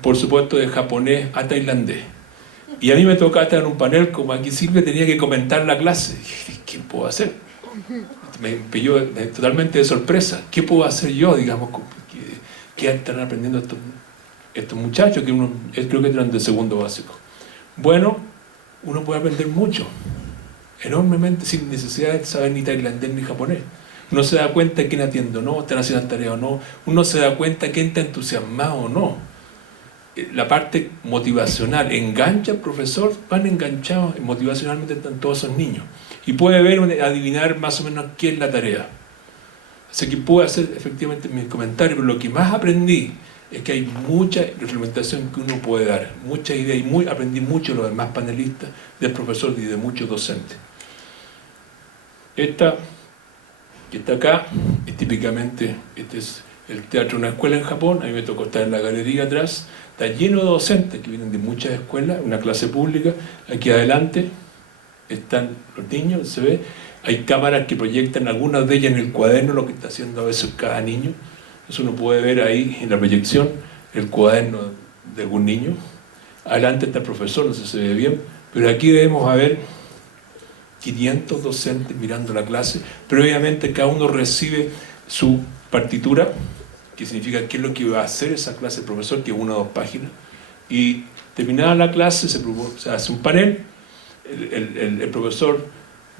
por supuesto de japonés a tailandés. Y a mí me tocaba estar en un panel, como aquí Silvia tenía que comentar la clase. Y dije, ¿qué puedo hacer? Me pilló totalmente de sorpresa. ¿Qué puedo hacer yo, digamos? ¿Qué están aprendiendo estos muchachos? Que creo que eran de segundo básico. Bueno, uno puede aprender mucho, enormemente, sin necesidad de saber ni tailandés ni japonés. Uno se da cuenta de quién atiende o no, están haciendo tarea o no. Uno se da cuenta de quién está entusiasmado o no. La parte motivacional, engancha al profesor, van enganchados, motivacionalmente están todos esos niños. Y puede adivinar más o menos qué es la tarea. Así que puedo hacer efectivamente mis comentarios, pero lo que más aprendí es que hay mucha reglamentación que uno puede dar, muchas ideas, y aprendí mucho de los demás panelistas, del profesor y de muchos docentes. Esta que está acá es típicamente, este es el teatro de una escuela en Japón. A mí me tocó estar en la galería atrás. Está lleno de docentes que vienen de muchas escuelas, una clase pública. Aquí adelante están los niños, se ve. Hay cámaras que proyectan, algunas de ellas en el cuaderno, lo que está haciendo a veces cada niño. Eso uno puede ver ahí en la proyección, el cuaderno de algún niño. Adelante está el profesor, no sé si se ve bien, pero aquí debemos haber 500 docentes mirando la clase, pero obviamente cada uno recibe su partitura, que significa qué es lo que va a hacer esa clase el profesor, que es 1 o 2 páginas, y terminada la clase se hace un panel, el profesor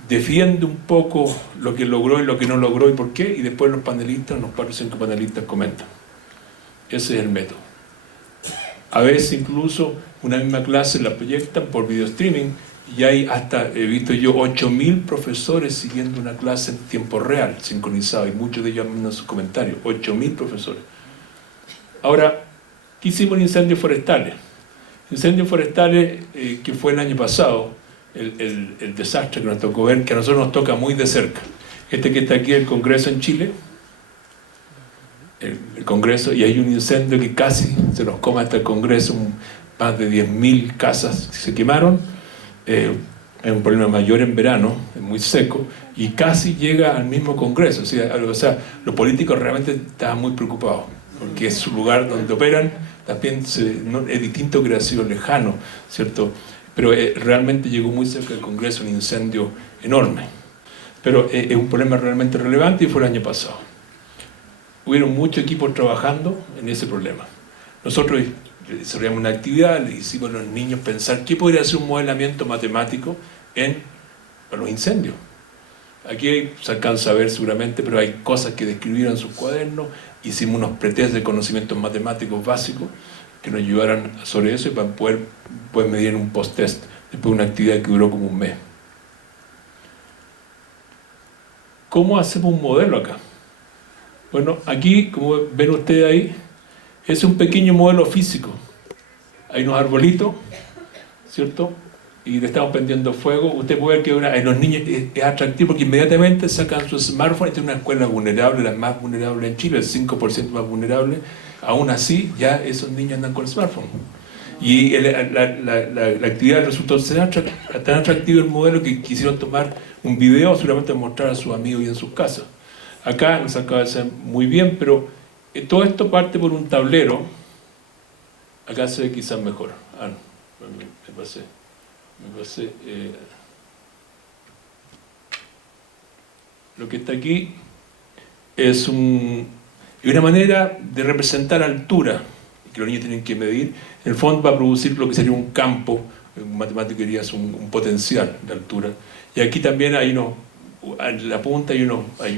defiende un poco lo que logró y lo que no logró y por qué, y después los panelistas, los 4 o 5 panelistas comentan. Ese es el método. A veces incluso una misma clase la proyectan por video streaming, y hay hasta, he visto yo, 8.000 profesores siguiendo una clase en tiempo real, sincronizado, y muchos de ellos han mandado sus comentarios, 8.000 profesores. Ahora, ¿qué hicimos en incendios forestales? Incendios forestales, que fue el año pasado, el desastre que nos tocó ver, que a nosotros nos toca muy de cerca. Este que está aquí, el Congreso en Chile, el Congreso, y hay un incendio que casi se nos come hasta el Congreso, más de 10.000 casas se quemaron. Es un problema mayor en verano, es muy seco, y casi llega al mismo Congreso. O sea, los políticos realmente estaban muy preocupados, porque es su lugar donde operan. También es distinto que hubiera sido lejano, ¿cierto? Pero realmente llegó muy cerca del Congreso un incendio enorme. Pero es un problema realmente relevante, y fue el año pasado. Hubieron muchos equipos trabajando en ese problema. Nosotros desarrollamos una actividad, le hicimos a los niños pensar qué podría ser un modelamiento matemático para los incendios. Aquí se alcanza a ver seguramente, pero hay cosas que describieron en sus cuadernos. Hicimos unos pretest de conocimientos matemáticos básicos que nos ayudaran sobre eso, y para poder medir un post-test después de una actividad que duró como un mes. ¿Cómo hacemos un modelo acá? Bueno, aquí, como ven ustedes ahí, es un pequeño modelo físico. Hay unos arbolitos, ¿cierto? Y le estamos prendiendo fuego. Usted puede ver que en los niños es atractivo porque inmediatamente sacan su smartphone. Esta es una escuela vulnerable, la más vulnerable en Chile, el 5% más vulnerable. Aún así, ya esos niños andan con el smartphone. Y la actividad resultó ser tan atractivo el modelo que quisieron tomar un video, seguramente mostrar a sus amigos y en sus casas. Acá nos acaba de hacer muy bien, pero todo esto parte por un tablero. Acá se ve quizás mejor. Ah, no, me pasé. Lo que está aquí es una manera de representar altura que los niños tienen que medir. En el fondo va a producir lo que sería un campo, en matemática dirías un potencial de altura. Y aquí también hay en la punta hay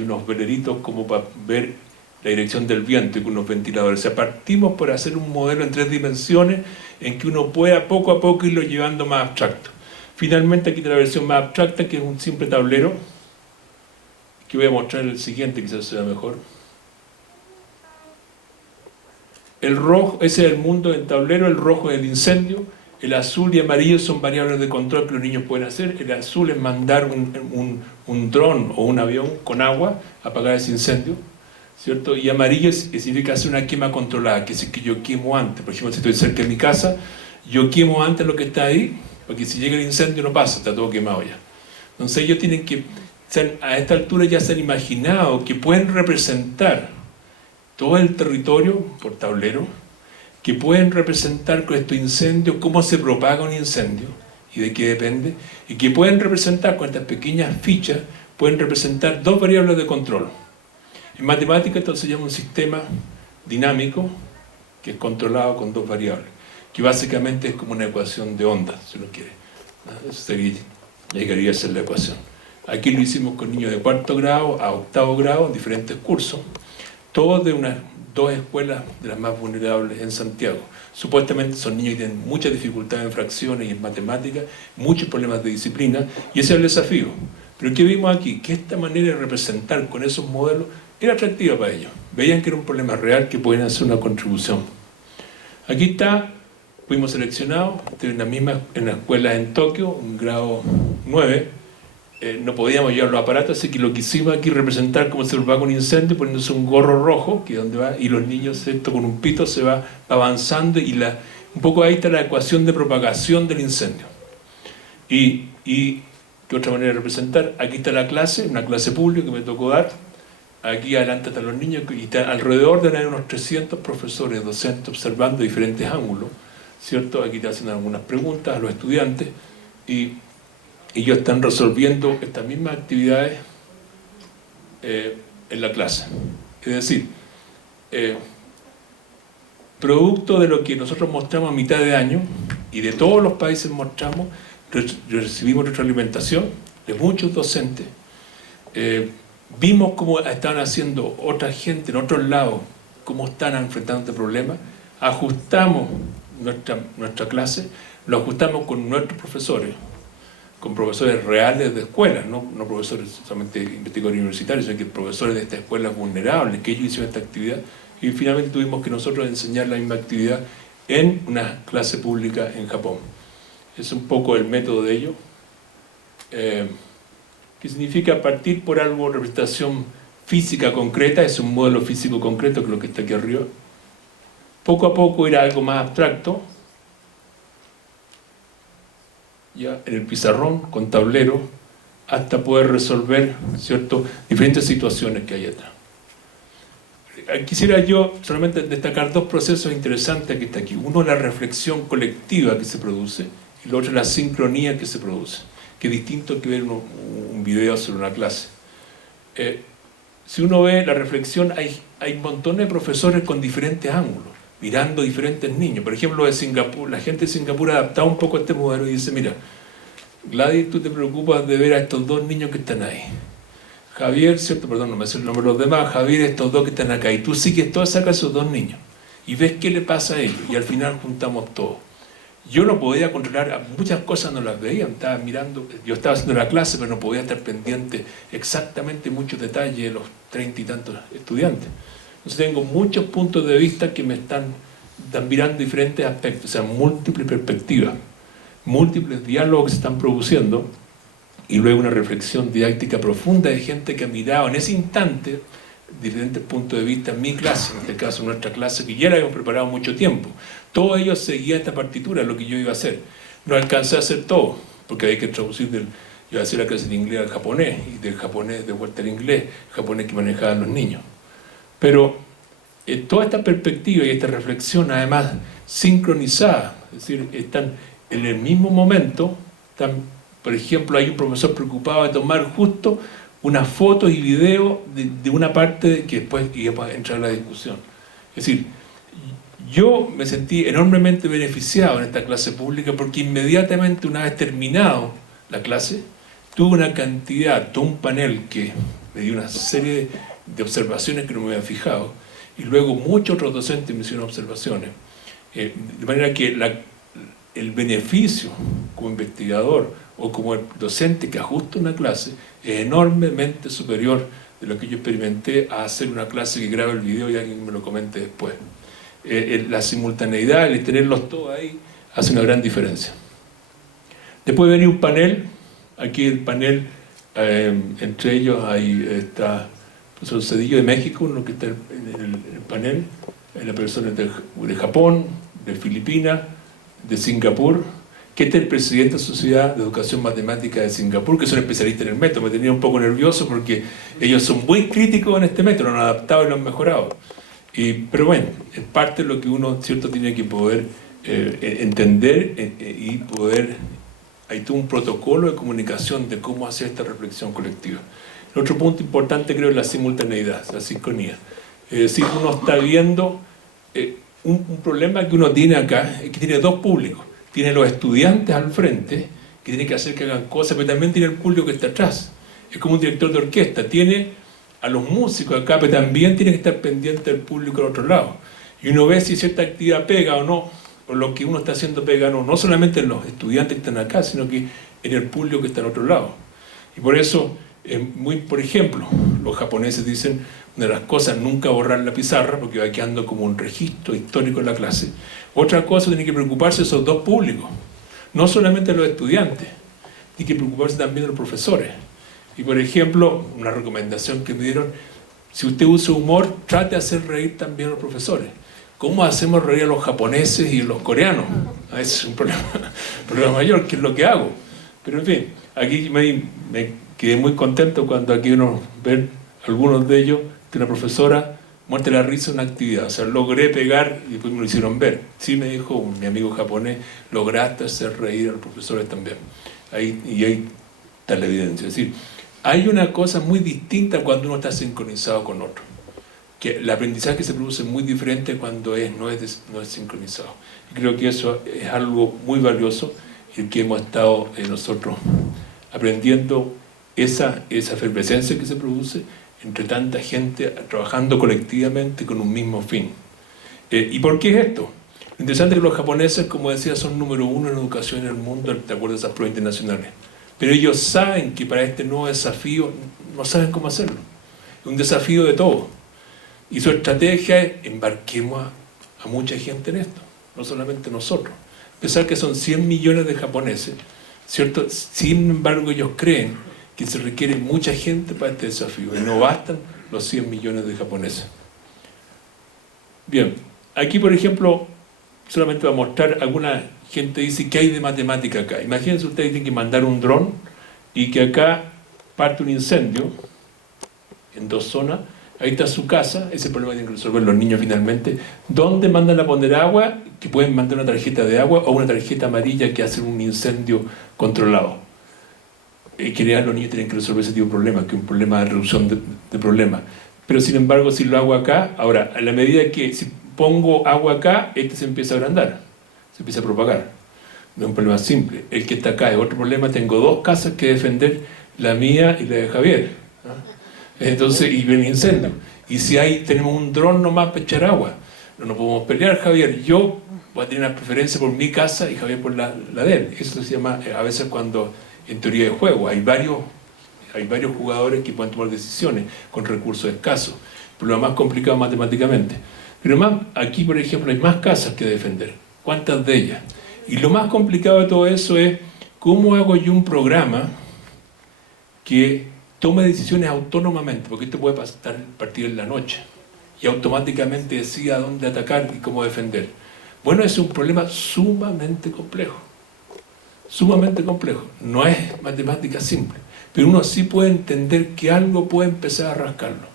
unos veleritos como para ver la dirección del viento y con unos ventiladores. O sea, partimos por hacer un modelo en 3 dimensiones en que uno pueda poco a poco irlo llevando más abstracto. Finalmente aquí está la versión más abstracta, que es un simple tablero, que voy a mostrar en el siguiente, quizás sea mejor. El rojo, ese es el mundo del tablero, el rojo es el incendio, el azul y amarillo son variables de control que los niños pueden hacer. El azul es mandar un dron o un avión con agua a apagar ese incendio, ¿cierto? Y amarillo significa hacer una quema controlada, que es que yo quemo antes. Por ejemplo, si estoy cerca de mi casa, yo quemo antes lo que está ahí, porque si llega el incendio no pasa, está todo quemado ya. Entonces ellos tienen que, a esta altura ya se han imaginado que pueden representar todo el territorio por tablero, que pueden representar con estos incendios cómo se propaga un incendio y de qué depende, y que pueden representar con estas pequeñas fichas, pueden representar 2 variables de control. En matemática esto se llama un sistema dinámico que es controlado con 2 variables, que básicamente es como una ecuación de ondas, si uno quiere. Eso llegaría a ser la ecuación. Aquí lo hicimos con niños de 4º grado a 8º grado, en diferentes cursos, todos de unas 2 escuelas de las más vulnerables en Santiago. Supuestamente son niños que tienen muchas dificultades en fracciones y en matemáticas, muchos problemas de disciplina, y ese es el desafío. Pero ¿qué vimos aquí? Que esta manera de representar con esos modelos era atractiva para ellos. Veían que era un problema real que podían hacer una contribución. Aquí está, fuimos seleccionados, en la escuela en Tokio, un grado 9, no podíamos llevar los aparatos, así que lo que hicimos aquí representar cómo se propaga un incendio, poniéndose un gorro rojo, que es donde va, y los niños, esto con un pito se va avanzando, y un poco ahí está la ecuación de propagación del incendio. Y ¿qué otra manera de representar? Aquí está la clase, una clase pública que me tocó dar. Aquí adelante están los niños, y alrededor de haber unos 300 profesores, docentes, observando diferentes ángulos, ¿cierto? Aquí te hacen algunas preguntas a los estudiantes, y ellos están resolviendo estas mismas actividades en la clase. Es decir, producto de lo que nosotros mostramos a mitad de año, y de todos los países mostramos, recibimos retroalimentación de muchos docentes, vimos cómo estaban haciendo otra gente en otros lados, cómo están enfrentando este problema, ajustamos nuestra clase, lo ajustamos con nuestros profesores, con profesores reales de escuelas, no profesores solamente investigadores universitarios, sino que profesores de estas escuelas vulnerables, que ellos hicieron esta actividad, y finalmente tuvimos que nosotros enseñar la misma actividad en una clase pública en Japón. Es un poco el método de ello, que significa partir por algo, representación física concreta, es un modelo físico concreto, que es lo que está aquí arriba. Poco a poco ir a algo más abstracto, ya en el pizarrón, con tablero, hasta poder resolver, ¿cierto?, diferentes situaciones que hay atrás. Quisiera yo solamente destacar 2 procesos interesantes que está aquí. Uno es la reflexión colectiva que se produce, y el otro es la sincronía que se produce, que es distinto que ver un video sobre una clase. Si uno ve la reflexión, hay montones de profesores con diferentes ángulos, mirando diferentes niños. Por ejemplo, de Singapur, la gente de Singapur ha adaptado un poco a este modelo y dice, mira, Gladys, tú te preocupas de ver a estos 2 niños que están ahí. Javier, ¿cierto? Perdón, no me sé el nombre de los demás. Javier, estos 2 que están acá. Y tú sigues toda esa clase, esos 2 niños. Y ves qué le pasa a ellos. Y al final juntamos todo. yo no podía controlar, muchas cosas no las veía, estaba mirando, yo estaba haciendo la clase, pero no podía estar pendiente exactamente muchos detalles de los 30 y tantos estudiantes. Entonces tengo muchos puntos de vista que me están mirando diferentes aspectos, o sea, múltiples perspectivas, múltiples diálogos que se están produciendo, y luego una reflexión didáctica profunda de gente que ha mirado en ese instante diferentes puntos de vista en mi clase, en este caso nuestra clase, que ya la habíamos preparado mucho tiempo. Todos ellos seguían esta partitura, lo que yo iba a hacer. No alcancé a hacer todo, porque había que traducir yo iba a hacer la clase de inglés al japonés, y del japonés de vuelta al inglés, japonés que manejaban los niños. Pero toda esta perspectiva y esta reflexión, además sincronizada, es decir, están en el mismo momento, por ejemplo, hay un profesor preocupado de tomar justo una foto y video de una parte que después iba a entrar a la discusión. Es decir, yo me sentí enormemente beneficiado en esta clase pública porque inmediatamente, una vez terminado la clase, tuve una cantidad, todo un panel que me dio una serie de observaciones que no me había fijado, y luego muchos otros docentes me hicieron observaciones. De manera que el beneficio como investigador o como el docente que ajusta una clase es enormemente superior de lo que yo experimenté a hacer una clase que grabe el video y alguien me lo comente después. La simultaneidad, el tenerlos todos ahí, hace una gran diferencia. Después venía un panel, aquí el panel, entre ellos ahí está el profesor Cedillo de México, uno que está en el panel, la persona de Japón, de Filipinas, de Singapur, que este es el presidente de la Sociedad de Educación Matemática de Singapur, que son especialistas en el método. Me tenía un poco nervioso porque ellos son muy críticos en este método, lo han adaptado y lo han mejorado. Pero bueno, es parte de lo que uno, ¿cierto?, tiene que poder entender y poder... Hay todo un protocolo de comunicación de cómo hacer esta reflexión colectiva. El otro punto importante creo es la simultaneidad, la sincronía. Es decir, uno está viendo... un problema que uno tiene acá es que tiene dos públicos. Tiene los estudiantes al frente, que tienen que hacer que hagan cosas, pero también tiene el público que está atrás. Es como un director de orquesta, tiene a los músicos acá, pero también tiene que estar pendiente del público al otro lado. Y uno ve si cierta actividad pega o no, o lo que uno está haciendo pega o no, no solamente en los estudiantes que están acá, sino que en el público que está al otro lado. Y por eso, por ejemplo, los japoneses dicen, una de las cosas, nunca borrar la pizarra, porque va quedando como un registro histórico en la clase. Otra cosa, tiene que preocuparse de esos dos públicos, no solamente de los estudiantes, tiene que preocuparse también de los profesores. Y por ejemplo, una recomendación que me dieron, si usted usa humor, trate de hacer reír también a los profesores. ¿Cómo hacemos reír a los japoneses y a los coreanos? Ese es un problema mayor, que es lo que hago. Pero en fin, aquí me quedé muy contento cuando aquí uno ve algunos de ellos, de una profesora, muerte la risa en una actividad. O sea, logré pegar y después me lo hicieron ver. Sí, me dijo mi amigo japonés, lograste hacer reír a los profesores también. Y ahí está la evidencia. Es decir, hay una cosa muy distinta cuando uno está sincronizado con otro. Que el aprendizaje se produce muy diferente cuando no es sincronizado. Y creo que eso es algo muy valioso y que hemos estado nosotros aprendiendo esa efervescencia que se produce entre tanta gente trabajando colectivamente con un mismo fin. ¿Y por qué es esto? Lo interesante es que los japoneses, como decía, son número 1 en educación en el mundo, de acuerdo a esas pruebas internacionales. Pero ellos saben que para este nuevo desafío no saben cómo hacerlo. Es un desafío de todos. Y su estrategia es embarquemos a mucha gente en esto, no solamente nosotros. Pensar que son 100 millones de japoneses, ¿cierto? Sin embargo, ellos creen que se requiere mucha gente para este desafío y no bastan los 100 millones de japoneses. Bien, aquí por ejemplo, solamente voy a mostrar, alguna gente dice que hay de matemática acá. Imagínense ustedes, tienen que mandar un dron y que acá parte un incendio en 2 zonas, ahí está su casa, ese problema tienen que resolver los niños finalmente. ¿Dónde mandan a poner agua? Que pueden mandar una tarjeta de agua o una tarjeta amarilla que hace un incendio controlado. En general los niños tienen que resolver ese tipo de problemas, que es un problema de reducción de problemas. Pero sin embargo, si lo hago acá, ahora, a la medida que si pongo agua acá, se empieza a agrandar, se empieza a propagar. No es un problema simple. El que está acá es otro problema. Tengo 2 casas que defender, la mía y la de Javier. Entonces, y viene incendio. Y si tenemos un dron nomás para echar agua, no nos podemos pelear, Javier. Yo voy a tener una preferencia por mi casa y Javier por la de él. Eso se llama a veces cuando en teoría de juego hay varios jugadores que pueden tomar decisiones con recursos escasos, pero lo más complicado matemáticamente. Pero aquí, por ejemplo, hay más casas que defender. ¿Cuántas de ellas? Y lo más complicado de todo eso es cómo hago yo un programa que tome decisiones autónomamente, porque esto puede partir en la noche, y automáticamente decida dónde atacar y cómo defender. Bueno, es un problema sumamente complejo. Sumamente complejo. No es matemática simple, pero uno sí puede entender que algo puede empezar a rascarlo.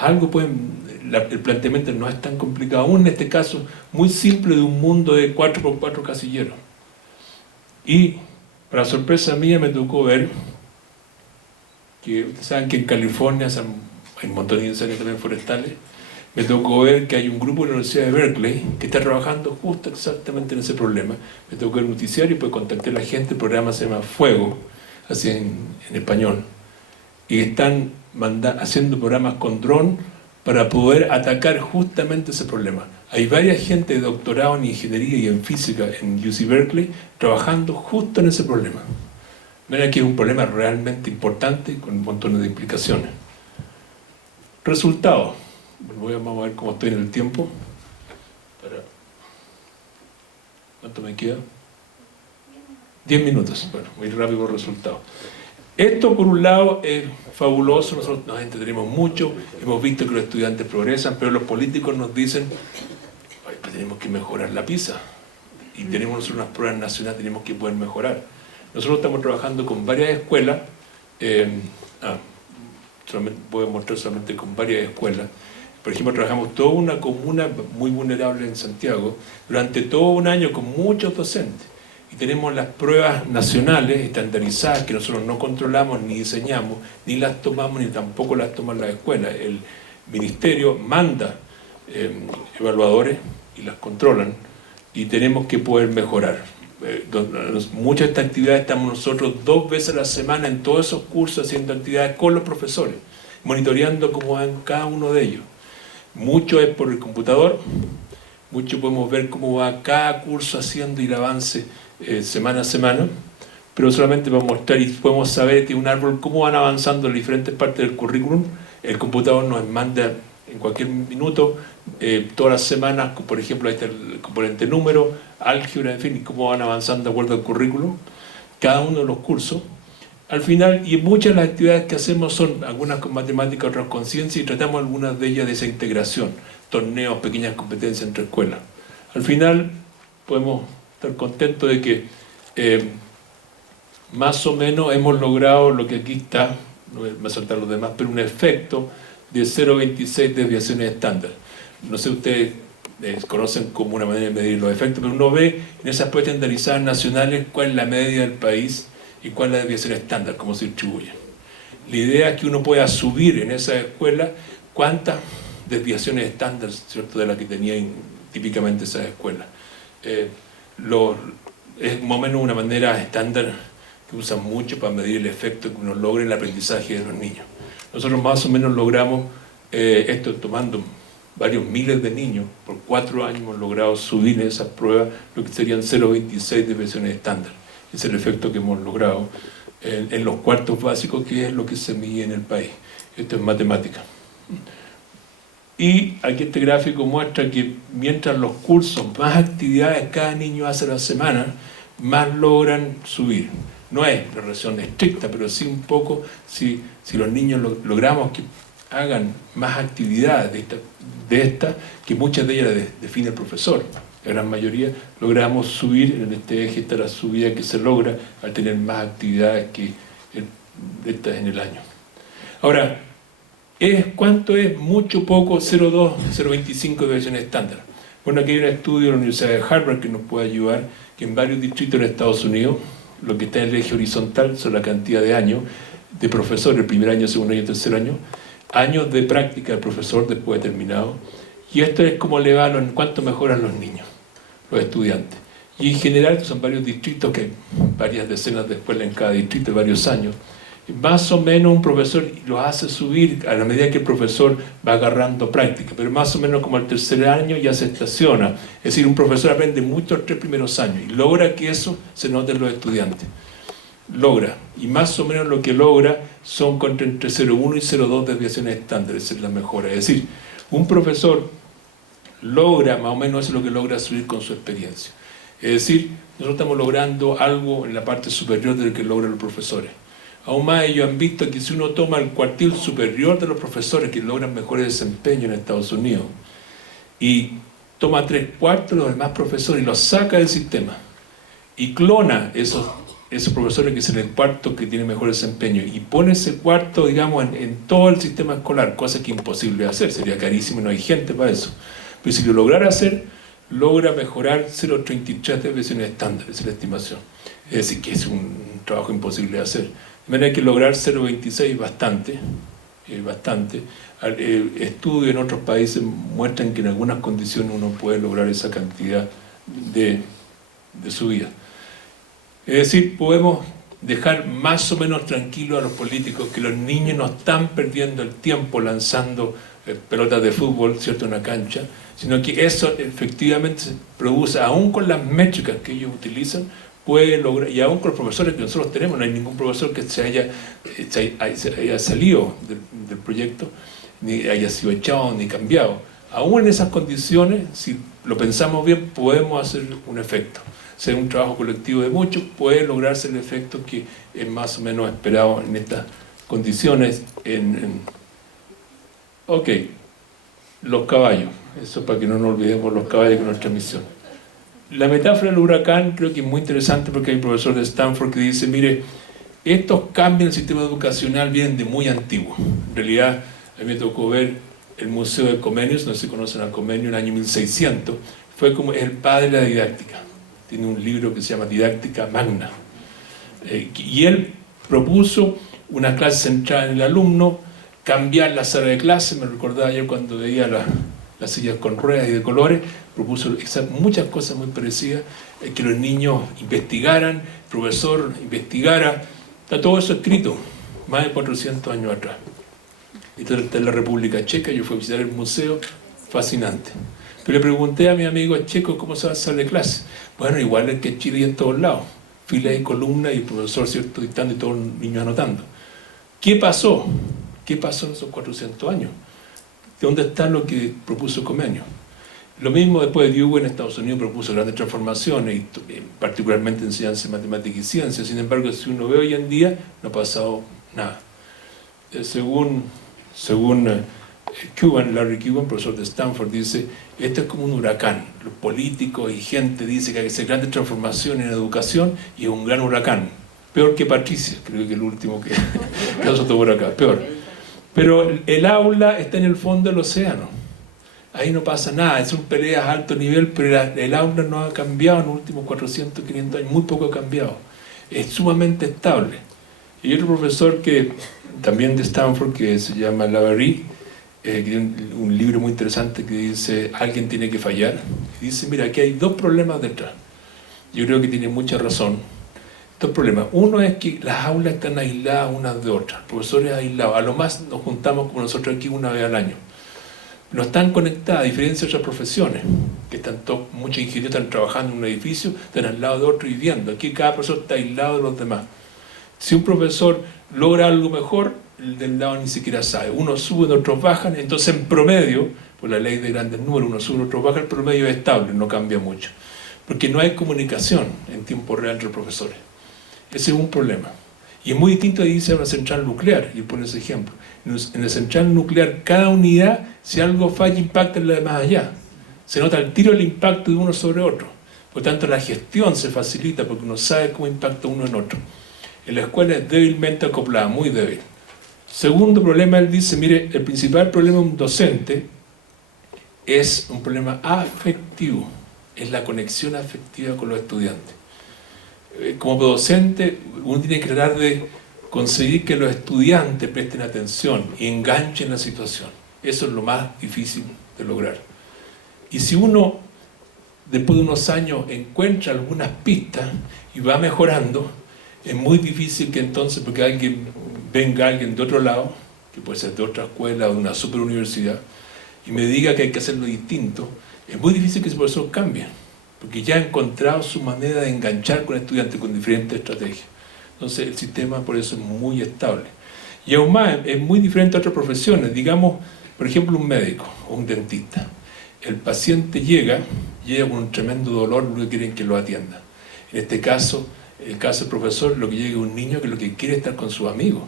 El planteamiento no es tan complicado, aún en este caso muy simple de un mundo de 4x4 casilleros. Y para sorpresa mía me tocó ver que, ustedes saben que en California hay un montón de incendios también forestales. Me tocó ver que hay un grupo de la Universidad de Berkeley que está trabajando justo exactamente en ese problema. Me tocó ver el noticiario y pues contacté a la gente. El programa se llama Fuego, así en español, y están haciendo programas con dron para poder atacar justamente ese problema. Hay varias gente de doctorado en ingeniería y en física en UC Berkeley trabajando justo en ese problema. Ven que es un problema realmente importante con un montón de implicaciones. Resultados. Vamos a ver cómo estoy en el tiempo. ¿Cuánto me queda? 10 minutos. Bueno, muy rápido el resultado. Esto, por un lado, es fabuloso. Nosotros nos entretenemos mucho. Hemos visto que los estudiantes progresan, pero los políticos nos dicen: pues tenemos que mejorar la PISA. Y tenemos nosotros unas pruebas nacionales, tenemos que poder mejorar. Nosotros estamos trabajando con varias escuelas. Voy a mostrar solamente con varias escuelas. Por ejemplo, trabajamos toda una comuna muy vulnerable en Santiago durante todo un año con muchos docentes. Y tenemos las pruebas nacionales estandarizadas que nosotros no controlamos, ni diseñamos, ni las tomamos, ni tampoco las toman las escuelas. El ministerio manda evaluadores y las controlan, y tenemos que poder mejorar. Muchas de estas actividades estamos nosotros 2 veces a la semana en todos esos cursos haciendo actividades con los profesores, monitoreando cómo van cada uno de ellos. Mucho es por el computador, mucho podemos ver cómo va cada curso haciendo y el avance semana a semana, pero solamente para mostrar, y podemos saber que un árbol, cómo van avanzando en diferentes partes del currículum. El computador nos manda en cualquier minuto, todas las semanas, por ejemplo, ahí está el componente número, álgebra, en fin, cómo van avanzando de acuerdo al currículum, cada uno de los cursos. Al final, y muchas de las actividades que hacemos son algunas con matemática, otras con ciencia, y tratamos algunas de ellas de esa integración, torneos, pequeñas competencias entre escuelas. Al final, podemos estar contentos de que más o menos hemos logrado lo que aquí está, no voy a saltar los demás, pero un efecto de 0,26 desviaciones estándar. No sé, ustedes conocen como una manera de medir los efectos, pero uno ve en esas pruebas estandarizadas nacionales cuál es la media del país y cuál es la desviación estándar, cómo se distribuye. La idea es que uno pueda subir en esa escuela cuántas desviaciones estándar, ¿cierto?, de las que tenían típicamente esas escuelas. Es más o menos una manera estándar que usan mucho para medir el efecto que uno logra en el aprendizaje de los niños. Nosotros más o menos logramos esto tomando varios miles de niños, por 4 años hemos logrado subir en esas pruebas lo que serían 0,26 desviaciones estándar. Es el efecto que hemos logrado en los cuartos básicos, que es lo que se mide en el país. Esto es matemática. Y aquí este gráfico muestra que mientras los cursos, más actividades cada niño hace a la semana, más logran subir. No es la relación estricta, pero sí un poco, si los niños logramos que hagan más actividades de estas, que muchas de ellas define el profesor. La gran mayoría logramos subir, en este eje está la subida que se logra al tener más actividades que estas en el año. Ahora, ¿cuánto es? Mucho, poco, 0,2, 0,25 de desviaciones estándar. Bueno, aquí hay un estudio de la Universidad de Harvard que nos puede ayudar, que en varios distritos en Estados Unidos, lo que está en el eje horizontal son la cantidad de años de profesor, el primer año, segundo año, tercer año, años de práctica del profesor después de terminado, y esto es cómo le va, en cuánto mejoran los niños, los estudiantes. Y en general son varios distritos, que hay varias decenas de escuelas en cada distrito, varios años, Más o menos un profesor lo hace subir a la medida que el profesor va agarrando práctica, pero más o menos como al tercer año ya se estaciona. Es decir, un profesor aprende mucho los 3 primeros años y logra que eso se note en los estudiantes. Logra, y más o menos lo que logra son entre 0,1 y 0,2 desviaciones estándares, esa es la mejora. Es decir, un profesor logra, más o menos eso es lo que logra subir con su experiencia. Es decir, nosotros estamos logrando algo en la parte superior de lo que logran los profesores. Aún más ellos han visto que si uno toma el cuartil superior de los profesores que logran mejores desempeños en Estados Unidos y toma 3/4 de los demás profesores y los saca del sistema y clona esos profesores que son el cuarto que tiene mejor desempeño y pone ese cuarto, digamos, en todo el sistema escolar, cosa que es imposible de hacer, sería carísimo y no hay gente para eso. Pero si lo lograra hacer, logra mejorar 0,33 desviaciones estándar, esa es la estimación. Es decir, que es un trabajo imposible de hacer. De manera que lograr 0,26 es bastante. Estudios en otros países muestran que en algunas condiciones uno puede lograr esa cantidad de subida. Es decir, podemos dejar más o menos tranquilos a los políticos que los niños no están perdiendo el tiempo lanzando pelotas de fútbol, ¿cierto?, en una cancha, sino que eso efectivamente se produce, aún con las métricas que ellos utilizan, puede lograr, y aún con los profesores que nosotros tenemos, no hay ningún profesor que se haya salido del proyecto, ni haya sido echado, ni cambiado. Aún en esas condiciones, si lo pensamos bien, podemos hacer un efecto. Ser un trabajo colectivo de muchos, puede lograrse el efecto que es más o menos esperado en estas condiciones. Ok, los caballos, eso para que no nos olvidemos los caballos de nuestra misión. La metáfora del huracán creo que es muy interesante porque hay un profesor de Stanford que dice, mire, estos cambios en el sistema educacional vienen de muy antiguo. En realidad, a mí me tocó ver el Museo de Comenius, no sé si conocen a Comenius, en el año 1600, fue como el padre de la didáctica. Tiene un libro que se llama Didáctica Magna. Y él propuso una clase centrada en el alumno, cambiar la sala de clase, me recordaba ayer cuando veía las sillas con ruedas y de colores, propuso muchas cosas muy parecidas, que los niños investigaran, el profesor investigara, está todo eso escrito, más de 400 años atrás. Entonces está en la República Checa, yo fui a visitar el museo, fascinante. Pero le pregunté a mi amigo checo cómo se va a hacer de clase. Bueno, igual es que en Chile y en todos lados, filas y columnas y el profesor, ¿cierto?, dictando y todos los niños anotando. ¿Qué pasó? ¿Qué pasó en esos 400 años? ¿Dónde está lo que propuso Comenius? Lo mismo después de Dewey en Estados Unidos propuso grandes transformaciones, y particularmente enseñanza de matemáticas y ciencias. Sin embargo, si uno ve hoy en día, no ha pasado nada. Según Larry Cuban, profesor de Stanford, dice, esto es como un huracán. Los políticos y gente dice que hay que hacer grandes transformaciones en educación y es un gran huracán. Peor que Patricia, creo que el último que pasó por acá, peor. Pero el aula está en el fondo del océano. Ahí no pasa nada, son peleas a alto nivel, pero el aula no ha cambiado en los últimos 400, 500 años, muy poco ha cambiado. Es sumamente estable. Y otro profesor que también de Stanford, que se llama Lavery, que tiene un libro muy interesante que dice, alguien tiene que fallar. Y dice, mira, aquí hay 2 problemas detrás. Yo creo que tiene mucha razón. 2 problemas. Uno es que las aulas están aisladas unas de otras, profesores aislados. A lo más nos juntamos como nosotros aquí una vez al año. No están conectadas, a diferencia de otras profesiones, que están muchos ingenieros están trabajando en un edificio, están al lado de otro y viviendo. Aquí cada profesor está aislado de los demás. Si un profesor logra algo mejor, el del lado ni siquiera sabe. Unos suben, otros bajan, entonces en promedio, por la ley de grandes números, unos suben, otros bajan, el promedio es estable, no cambia mucho. Porque no hay comunicación en tiempo real entre profesores. Ese es un problema. Y es muy distinto de irse a una central nuclear, y pone ese ejemplo. En la central nuclear, cada unidad, si algo falla, impacta en la de más allá. Se nota al tiro el impacto de uno sobre otro. Por tanto, la gestión se facilita porque uno sabe cómo impacta uno en otro. En la escuela es débilmente acoplada, muy débil. Segundo problema, él dice, mire, el principal problema de un docente es un problema afectivo, es la conexión afectiva con los estudiantes. Como docente, uno tiene que tratar de conseguir que los estudiantes presten atención y enganchen la situación. Eso es lo más difícil de lograr. Y si uno, después de unos años, encuentra algunas pistas y va mejorando, es muy difícil que entonces, porque alguien venga alguien de otro lado, que puede ser de otra escuela o de una superuniversidad, y me diga que hay que hacerlo distinto, es muy difícil que ese profesor cambie, porque ya ha encontrado su manera de enganchar con el estudiante con diferentes estrategias. Entonces el sistema por eso es muy estable. Y aún más, es muy diferente a otras profesiones. Digamos, por ejemplo, un médico o un dentista. El paciente llega con un tremendo dolor, lo que quieren que lo atienda. En este caso, el caso del profesor, lo que llega es un niño que lo que quiere es estar con sus amigos.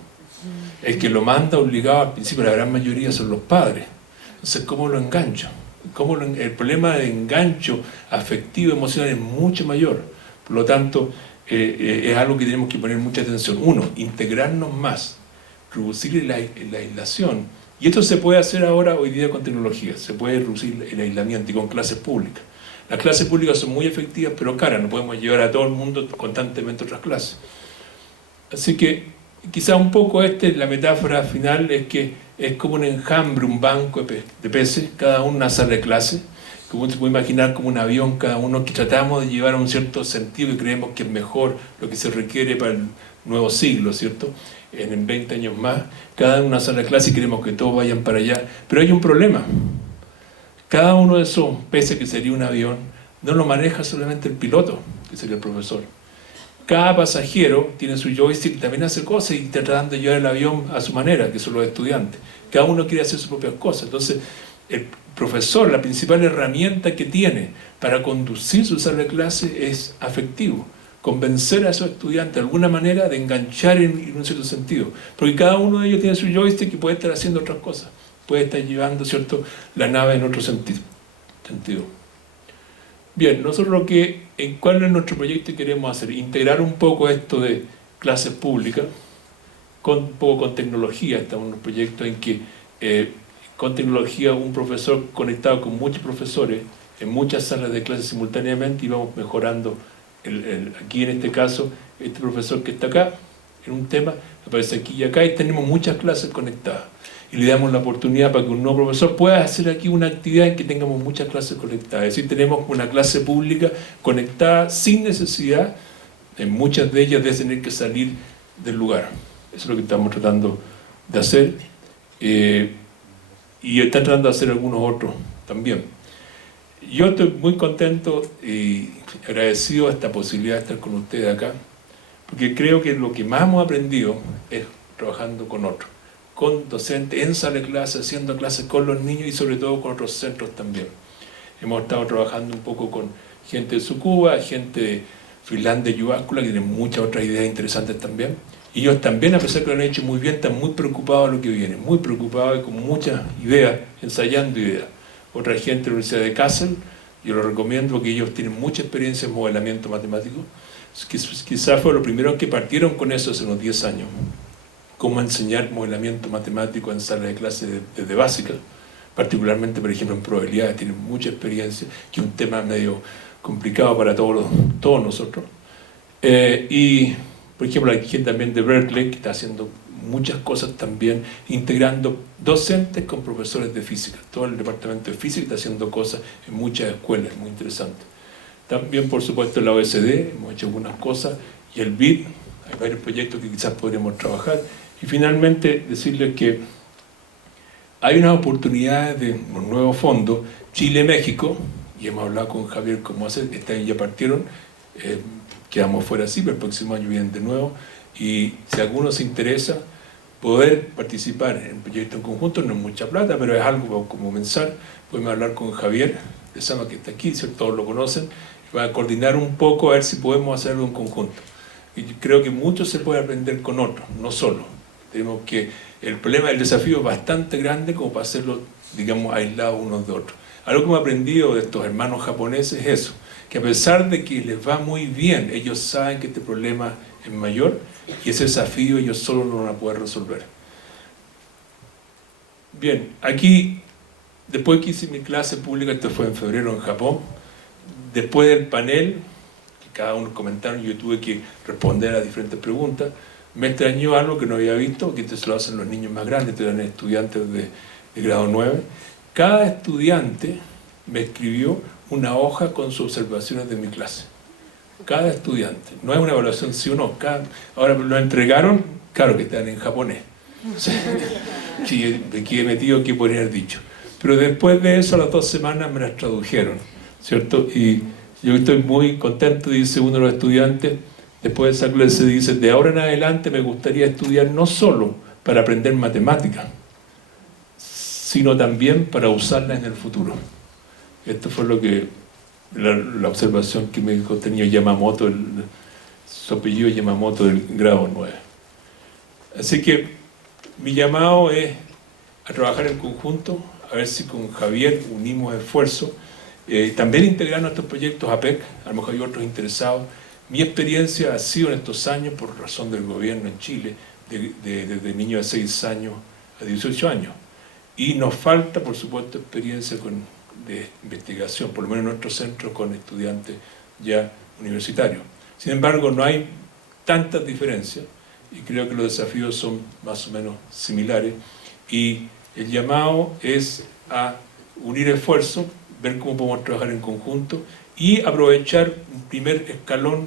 El que lo manda obligado al principio, la gran mayoría son los padres. Entonces, ¿cómo lo engancho? El problema de engancho afectivo, emocional es mucho mayor. Por lo tanto, es algo que tenemos que poner mucha atención. Uno, integrarnos más, reducir la aislación. Y esto se puede hacer ahora, hoy día, con tecnología. Se puede reducir el aislamiento y con clases públicas. Las clases públicas son muy efectivas, pero caras. No podemos llevar a todo el mundo constantemente a otras clases. Así que, quizá un poco la metáfora final es que es como un enjambre, un banco de peces, cada uno una sala de clase, como se puede imaginar como un avión, cada uno que tratamos de llevar a un cierto sentido y creemos que es mejor lo que se requiere para el nuevo siglo, ¿cierto? En 20 años más, cada uno una sala de clase y queremos que todos vayan para allá. Pero hay un problema. Cada uno de esos peces, que sería un avión, no lo maneja solamente el piloto, que sería el profesor. Cada pasajero tiene su joystick y también hace cosas y está tratando de llevar el avión a su manera, que son los estudiantes. Cada uno quiere hacer sus propias cosas. Entonces, el profesor, la principal herramienta que tiene para conducir su sala de clase es afectivo. Convencer a esos estudiantes de alguna manera de enganchar en un cierto sentido. Porque cada uno de ellos tiene su joystick y puede estar haciendo otras cosas. Puede estar llevando, ¿cierto?, la nave en otro sentido. Bien, nosotros ¿cuál es nuestro proyecto que queremos hacer? Integrar un poco esto de clases públicas, un poco con tecnología. Estamos en un proyecto en que con tecnología un profesor conectado con muchos profesores en muchas salas de clases simultáneamente y vamos mejorando. Aquí en este caso, este profesor que está acá, en un tema, aparece aquí y acá y tenemos muchas clases conectadas. Y le damos la oportunidad para que un nuevo profesor pueda hacer aquí una actividad en que tengamos muchas clases conectadas. Es decir, tenemos una clase pública conectada sin necesidad, en muchas de ellas, de tener que salir del lugar. Eso es lo que estamos tratando de hacer. Y están tratando de hacer algunos otros también. Yo estoy muy contento y agradecido a esta posibilidad de estar con ustedes acá, porque creo que lo que más hemos aprendido es trabajando con otros, con docentes en sala de clase, haciendo clases con los niños y sobre todo con otros centros también. Hemos estado trabajando un poco con gente de Tsukuba, gente de Finlandia y Jyväskylä, que tienen muchas otras ideas interesantes también. Y ellos también, a pesar que lo han hecho muy bien, están muy preocupados de lo que viene, muy preocupados y con muchas ideas, ensayando ideas. Otra gente de la Universidad de Kassel, yo lo recomiendo porque ellos tienen mucha experiencia en modelamiento matemático. Quizás fue lo primero que partieron con eso hace unos 10 años. Cómo enseñar modelamiento matemático en salas de clase desde básica, particularmente, por ejemplo, en probabilidades, tienen mucha experiencia, que es un tema medio complicado para todos nosotros. Y, por ejemplo, hay gente también de Berkeley que está haciendo muchas cosas también, integrando docentes con profesores de física. Todo el departamento de física está haciendo cosas en muchas escuelas, muy interesantes. También, por supuesto, la OECD, hemos hecho algunas cosas, y el BID, hay varios proyectos que quizás podremos trabajar. Y finalmente, decirles que hay unas oportunidades de un nuevo fondo, Chile-México, y hemos hablado con Javier cómo hacer, ya partieron, quedamos fuera así, pero el próximo año vienen de nuevo, y si a alguno se interesa poder participar en un proyecto en conjunto, no es mucha plata, pero es algo como comenzar, podemos hablar con Javier de Sama, que está aquí, ¿cierto? Todos lo conocen, y va a coordinar un poco a ver si podemos hacerlo en conjunto. Y creo que mucho se puede aprender con otros, no solo. Tenemos que, el desafío es bastante grande como para hacerlo, digamos, aislados unos de otros. Algo que hemos aprendido de estos hermanos japoneses es eso, que a pesar de que les va muy bien, ellos saben que este problema es mayor y ese desafío ellos solo no lo van a poder resolver. Bien, aquí, después que hice mi clase pública, esto fue en febrero en Japón, después del panel, que cada uno comentaron, yo tuve que responder a diferentes preguntas, me extrañó algo que no había visto, que esto se lo hacen los niños más grandes, estos eran estudiantes de grado 9. Cada estudiante me escribió una hoja con sus observaciones de mi clase. Cada estudiante. No es una evaluación sí o no. Ahora lo entregaron claro que están en japonés. O sea, que me quedé metido, ¿qué podría haber dicho? Pero después de eso, a las 2 semanas me las tradujeron, ¿cierto? Y yo estoy muy contento, dice uno de los estudiantes, después de esa clase dice, de ahora en adelante me gustaría estudiar no solo para aprender matemáticas, sino también para usarla en el futuro. Esto fue lo que, la observación que me dijo, tenía Yamamoto, su apellido es Yamamoto del grado 9. Así que mi llamado es a trabajar en conjunto, a ver si con Javier unimos esfuerzos, también integrar nuestros proyectos APEC, a lo mejor hay otros interesados. Mi experiencia ha sido en estos años, por razón del gobierno en Chile, desde niño de 6 años a 18 años. Y nos falta, por supuesto, experiencia de investigación, por lo menos en nuestros centros con estudiantes ya universitarios. Sin embargo, no hay tantas diferencias y creo que los desafíos son más o menos similares. Y el llamado es a unir esfuerzos, ver cómo podemos trabajar en conjunto y aprovechar un primer escalón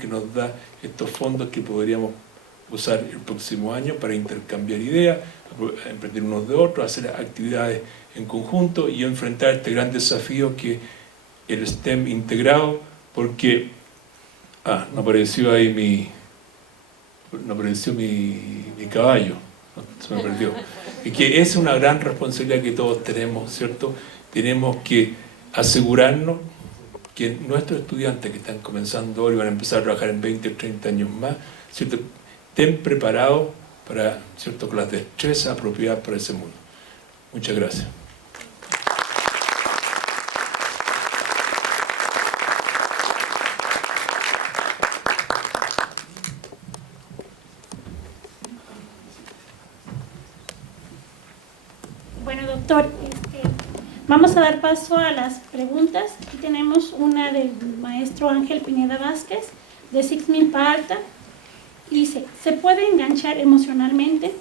que nos da estos fondos que podríamos usar el próximo año para intercambiar ideas, emprender unos de otros, hacer actividades en conjunto y enfrentar este gran desafío que es el STEM integrado, porque no apareció ahí mi caballo, se me perdió. Y que es una gran responsabilidad que todos tenemos, ¿cierto? Tenemos que asegurarnos que nuestros estudiantes que están comenzando hoy van a empezar a trabajar en 20 o 30 años más, ¿cierto?, estén preparados para, ¿cierto?, con las destrezas apropiadas para ese mundo. Muchas gracias. Bueno, doctor, vamos a dar paso a las preguntas. Aquí tenemos una del maestro Ángel Pineda Vázquez, de Six Milpa Alta. Dice, ¿se puede enganchar emocionalmente?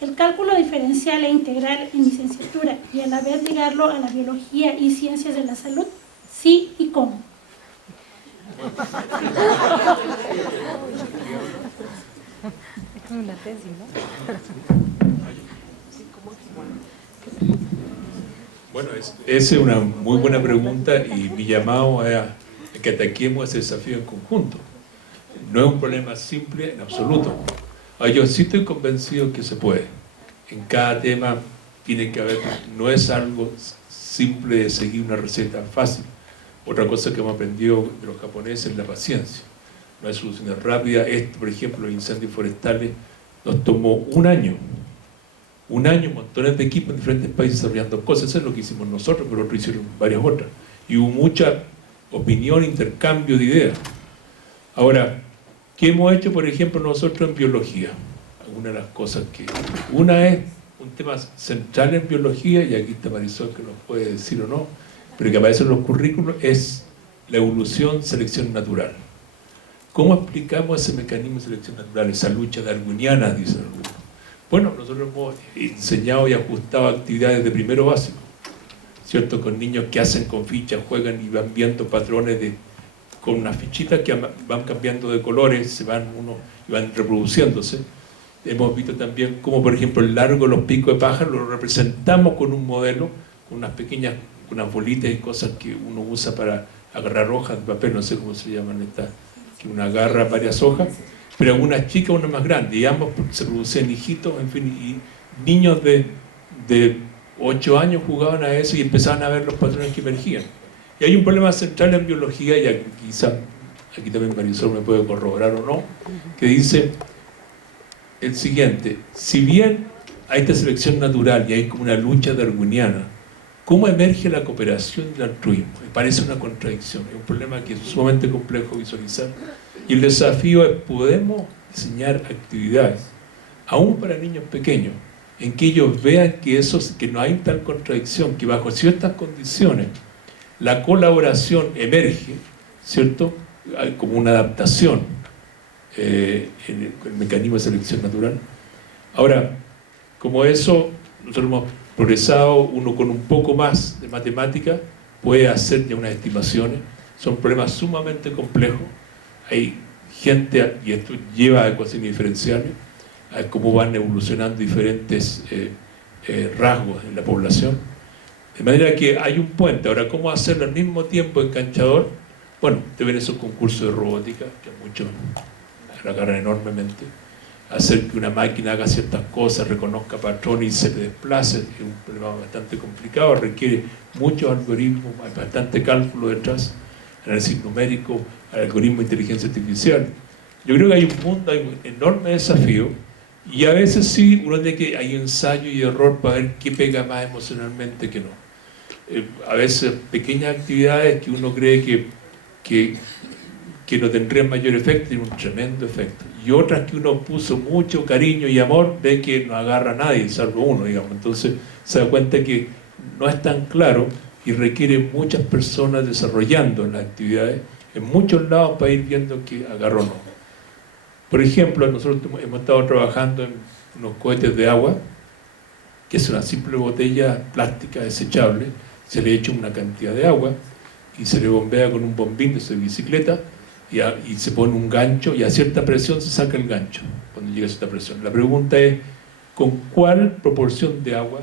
El cálculo diferencial e integral en licenciatura y a la vez ligarlo a la biología y ciencias de la salud, ¿sí y cómo? Es como una tesis, ¿no? Bueno, esa es una muy buena pregunta y mi llamado es a que ataquemos ese desafío en conjunto. No es un problema simple en absoluto. Yo sí estoy convencido que se puede. En cada tema tiene que haber, no es algo simple de seguir una receta fácil. Otra cosa que hemos aprendido de los japoneses es la paciencia. No hay soluciones rápidas. Esto, por ejemplo, los incendios forestales nos tomó un año, montones de equipos en diferentes países desarrollando cosas. Eso es lo que hicimos nosotros, pero otros hicieron varias otras. Y hubo mucha opinión, intercambio de ideas. Ahora, ¿qué hemos hecho, por ejemplo, nosotros en biología? Una de las cosas que... Una es un tema central en biología, y aquí está Marisol que nos puede decir o no, pero que aparece en los currículos, es la evolución, selección natural. ¿Cómo explicamos ese mecanismo de selección natural, esa lucha darwiniana, dicen algunos? Bueno, nosotros hemos enseñado y ajustado actividades de primero básico, ¿cierto? Con niños que hacen con fichas, juegan y van viendo patrones con unas fichitas que van cambiando de colores, y van reproduciéndose. Hemos visto también cómo, por ejemplo, el largo de los picos de pájaro lo representamos con un modelo, con unas pequeñas, unas bolitas y cosas que uno usa para agarrar hojas de papel, no sé cómo se llaman estas, que uno agarra varias hojas, pero unas chicas, unas más grandes, y ambos se producían hijitos, en fin, y niños de 8 años jugaban a eso y empezaban a ver los patrones que emergían. Y hay un problema central en biología, y quizá aquí también Marisol me puede corroborar o no, que dice el siguiente: si bien hay esta selección natural y hay como una lucha darwiniana, ¿cómo emerge la cooperación y el altruismo? Me parece una contradicción, es un problema que es sumamente complejo visualizar, y el desafío es: podemos diseñar actividades, aún para niños pequeños, en que ellos vean que no hay tal contradicción, que bajo ciertas condiciones la colaboración emerge, ¿cierto?, como una adaptación en el mecanismo de selección natural. Ahora, como eso, nosotros hemos progresado, uno con un poco más de matemática puede hacer ya unas estimaciones. Son problemas sumamente complejos, hay gente, y esto lleva a ecuaciones diferenciales, a cómo van evolucionando diferentes rasgos en la población. De manera que hay un puente. Ahora, ¿cómo hacerlo al mismo tiempo enganchador? Bueno, te ven esos concursos de robótica, que a muchos la agarran enormemente. Hacer que una máquina haga ciertas cosas, reconozca patrones y se desplace, es un problema bastante complicado, requiere muchos algoritmos, hay bastante cálculo detrás, análisis numérico, algoritmo de inteligencia artificial. Yo creo que hay un mundo, hay un enorme desafío, y a veces sí, uno tiene que hay ensayo y error para ver qué pega más emocionalmente que no. A veces pequeñas actividades que uno cree que no tendrían mayor efecto, tienen un tremendo efecto. Y otras que uno puso mucho cariño y amor, ve que no agarra a nadie, salvo uno, digamos. Entonces se da cuenta que no es tan claro y requiere muchas personas desarrollando las actividades en muchos lados para ir viendo que agarró o no. Por ejemplo, nosotros hemos estado trabajando en unos cohetes de agua, que es una simple botella plástica desechable, se le echa una cantidad de agua y se le bombea con un bombín de su bicicleta y se pone un gancho y a cierta presión se saca el gancho cuando llega a cierta presión. La pregunta es, ¿con cuál proporción de agua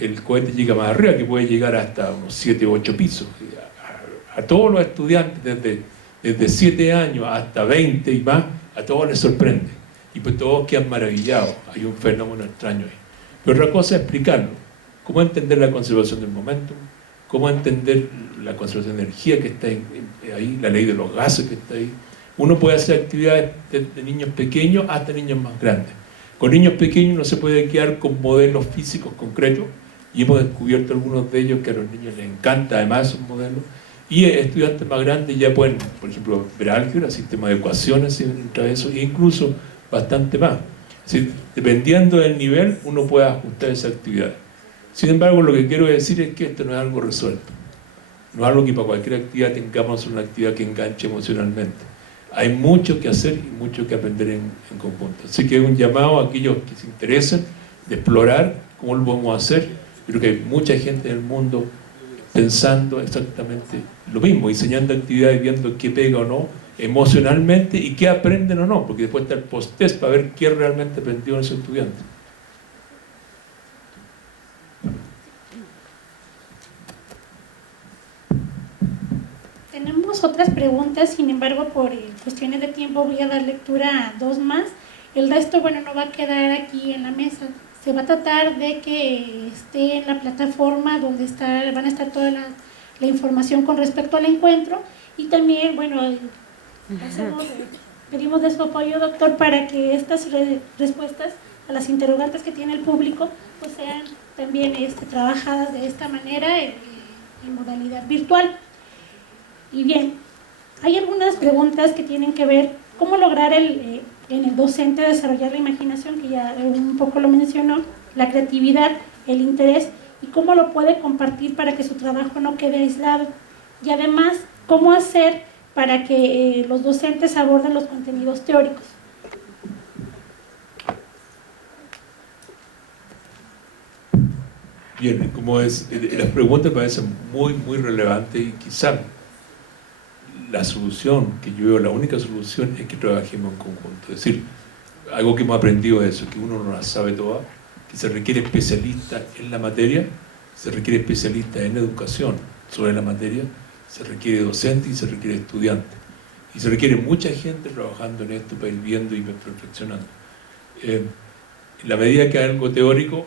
el cohete llega más arriba? Que puede llegar hasta unos 7 o 8 pisos. A todos los estudiantes, desde 7 años hasta 20 y más, a todos les sorprende. Y pues todos quedan maravillados. Hay un fenómeno extraño ahí. Pero otra cosa es explicarlo. ¿Cómo entender la conservación del momentum? ¿Cómo entender la conservación de energía que está ahí? La ley de los gases que está ahí. Uno puede hacer actividades de niños pequeños hasta niños más grandes. Con niños pequeños no se puede quedar con modelos físicos concretos, y hemos descubierto algunos de ellos que a los niños les encanta además esos modelos, y estudiantes más grandes ya pueden, por ejemplo, ver álgebra, sistema de ecuaciones entre eso, e incluso bastante más. Es decir, dependiendo del nivel, uno puede ajustar esa actividad. Sin embargo, lo que quiero decir es que esto no es algo resuelto. No es algo que para cualquier actividad tengamos una actividad que enganche emocionalmente. Hay mucho que hacer y mucho que aprender en conjunto. Así que es un llamado a aquellos que se interesen de explorar cómo lo podemos hacer. Creo que hay mucha gente en el mundo pensando exactamente lo mismo, diseñando actividades, viendo qué pega o no emocionalmente y qué aprenden o no, porque después está el post-test para ver qué realmente aprendió ese estudiante. Tenemos otras preguntas, sin embargo, por cuestiones de tiempo voy a dar lectura a 2 más. El resto, bueno, no va a quedar aquí en la mesa. Se va a tratar de que esté en la plataforma donde van a estar toda la información con respecto al encuentro, y también, bueno, pedimos de su apoyo, doctor, para que estas respuestas a las interrogantes que tiene el público pues sean también trabajadas de esta manera en modalidad virtual. Y bien, hay algunas preguntas que tienen que ver cómo lograr en el docente desarrollar la imaginación, que ya un poco lo mencionó, la creatividad, el interés, y cómo lo puede compartir para que su trabajo no quede aislado. Y además, cómo hacer para que los docentes aborden los contenidos teóricos. Bien, como es, las preguntas parecen muy, muy relevantes, y quizá la solución que yo veo, la única solución, es que trabajemos en conjunto. Es decir, algo que hemos aprendido de eso, que uno no la sabe toda, que se requiere especialista en la materia, se requiere especialista en educación sobre la materia, se requiere docente y se requiere estudiante. Y se requiere mucha gente trabajando en esto para ir viendo y perfeccionando. En la medida que hay algo teórico,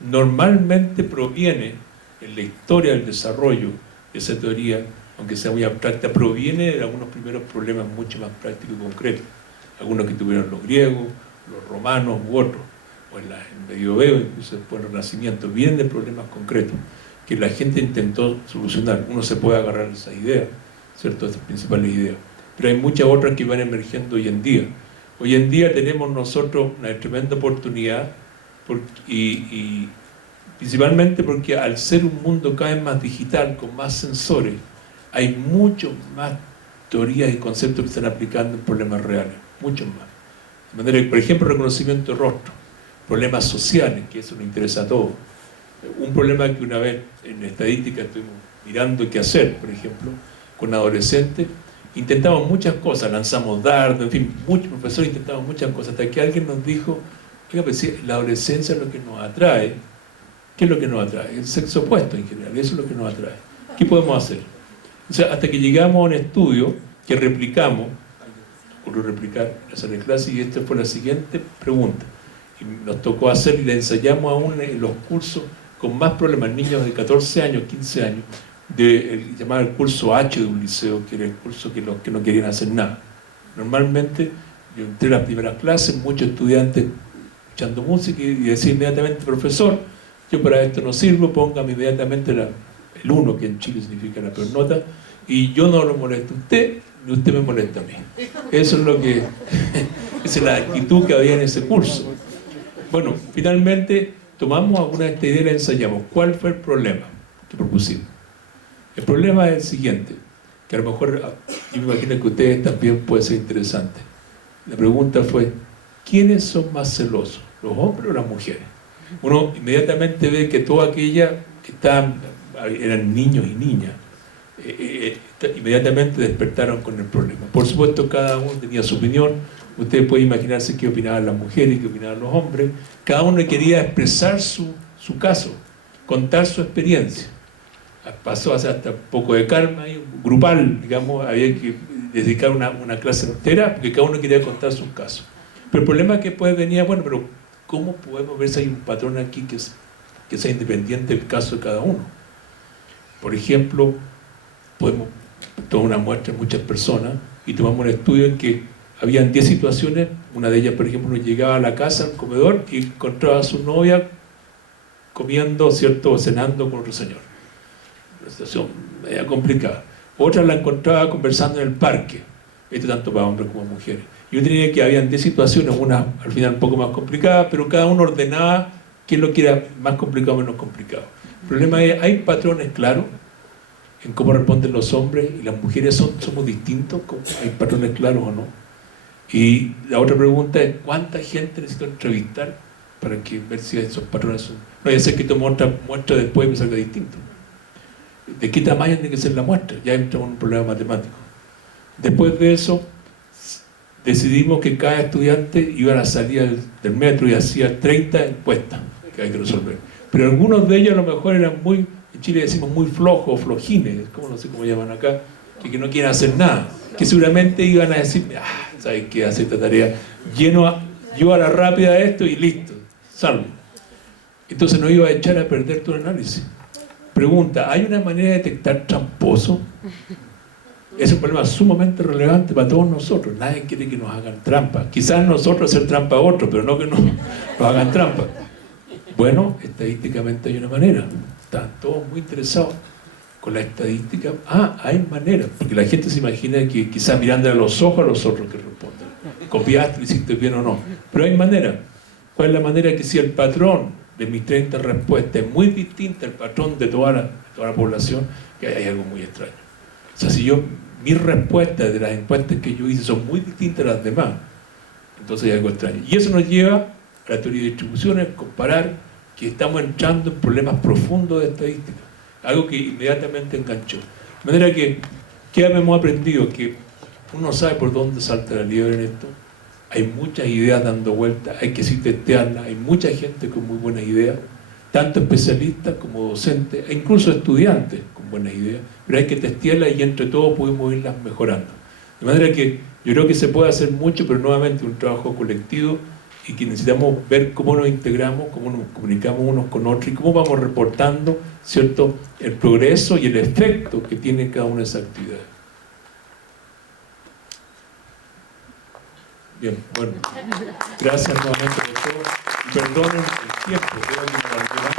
normalmente proviene en la historia del desarrollo de esa teoría, aunque sea muy abstracta, proviene de algunos primeros problemas mucho más prácticos y concretos. Algunos que tuvieron los griegos, los romanos u otros, o en el Medioevo, incluso después del Renacimiento, vienen de problemas concretos que la gente intentó solucionar. Uno se puede agarrar a esas ideas, ¿cierto? Esas principales ideas. Pero hay muchas otras que van emergiendo hoy en día. Hoy en día tenemos nosotros una tremenda oportunidad, y principalmente porque al ser un mundo cada vez más digital, con más sensores, hay muchos más teorías y conceptos que se están aplicando en problemas reales, muchos más. De manera que, por ejemplo, reconocimiento de rostro, problemas sociales, que eso nos interesa a todos. Un problema que una vez en estadística estuvimos mirando qué hacer, por ejemplo, con adolescentes, Intentamos muchas cosas, lanzamos dardos, en fin, muchos profesores intentamos muchas cosas, hasta que alguien nos dijo, oiga, pues si la adolescencia es lo que nos atrae, ¿qué es lo que nos atrae? El sexo opuesto en general, eso es lo que nos atrae. ¿Qué podemos hacer? O sea, hasta que llegamos a un estudio que replicamos, ocurrió replicar la sala de clase, y esta fue la siguiente pregunta. Y nos tocó hacer y la ensayamos aún en los cursos con más problemas, niños de 14 años, 15 años, llamado el curso H de un liceo, que era el curso que no querían hacer nada. Normalmente, yo entré a las primeras clases, muchos estudiantes escuchando música y decía inmediatamente, profesor, yo para esto no sirvo, póngame inmediatamente el 1, que en Chile significa la peor nota, y yo no lo molesto a usted, ni usted me molesta a mí. Eso es lo que, esa es la actitud que había en ese curso. Bueno, finalmente tomamos alguna de estas ideas y la ensayamos. ¿Cuál fue el problema que propusimos? El problema es el siguiente, que a lo mejor, yo me imagino que a ustedes también puede ser interesante. La pregunta fue, ¿quiénes son más celosos, los hombres o las mujeres? Uno inmediatamente ve que toda aquella que eran niños y niñas, inmediatamente despertaron con el problema. Por supuesto, cada uno tenía su opinión. Ustedes pueden imaginarse qué opinaban las mujeres y qué opinaban los hombres. Cada uno quería expresar su caso, contar su experiencia. Pasó a ser hasta un poco de karma y grupal, digamos, había que dedicar una clase entera porque cada uno quería contar sus casos. Pero el problema es que después venía, bueno, pero ¿cómo podemos ver si hay un patrón aquí que sea independiente del caso de cada uno? Por ejemplo, podemos tomar una muestra de muchas personas y tomamos un estudio en que habían 10 situaciones. Una de ellas, por ejemplo, llegaba a la casa, al comedor, y encontraba a su novia comiendo, ¿cierto?, cenando con otro señor. Una situación media complicada. Otra la encontraba conversando en el parque. Esto tanto para hombres como mujeres. Yo tenía que habían 10 situaciones, una al final un poco más complicada, pero cada uno ordenaba qué es lo que era más complicado o menos complicado. El problema es, ¿hay patrones claros en cómo responden los hombres y las mujeres? ¿Somos distintos? ¿Hay patrones claros o no? Y la otra pregunta es, ¿cuánta gente necesito entrevistar para ver si esos patrones son? No vaya a ser que tome otra muestra después y me salga distinto. ¿De qué tamaño tiene que ser la muestra? Ya entramos en un problema matemático. Después de eso, decidimos que cada estudiante iba a la salida del metro y hacía 30 encuestas que hay que resolver. Pero algunos de ellos a lo mejor eran muy, en Chile decimos muy flojos, flojines, como no sé cómo llaman acá, que no quieren hacer nada, que seguramente iban a decir, ¿sabes qué? Hacer esta tarea, yo a la rápida esto y listo, salvo. Entonces nos iba a echar a perder todo el análisis. Pregunta, ¿hay una manera de detectar tramposo? Es un problema sumamente relevante para todos nosotros. Nadie quiere que nos hagan trampa. Quizás nosotros hacer trampa a otros, pero no que nos hagan trampa. Bueno, estadísticamente hay una manera. Están todos muy interesados con la estadística. Hay maneras. Porque la gente se imagina que quizás mirando a los ojos a los otros que responden. Copiaste, lo hiciste bien o no. Pero hay manera. ¿Cuál es la manera? Que si el patrón de mis 30 respuestas es muy distinto al patrón de toda la población, que hay algo muy extraño. O sea, si mis respuestas de las encuestas que yo hice son muy distintas a las demás, entonces hay algo extraño. Y eso nos lleva a la teoría de distribuciones, comparar que estamos entrando en problemas profundos de estadística, algo que inmediatamente enganchó. De manera que, ¿qué hemos aprendido? Que uno sabe por dónde salta la liebre en esto. Hay muchas ideas dando vueltas, hay que sí testearlas, hay mucha gente con muy buenas ideas, tanto especialistas como docentes, e incluso estudiantes con buenas ideas, pero hay que testearlas y entre todos podemos irlas mejorando. De manera que yo creo que se puede hacer mucho, pero nuevamente un trabajo colectivo y que necesitamos ver cómo nos integramos, cómo nos comunicamos unos con otros y cómo vamos reportando, ¿cierto?, el progreso y el efecto que tiene cada una de esas actividades. Bien, bueno, gracias nuevamente por todo. Perdonen el tiempo, creo que me lo llevan.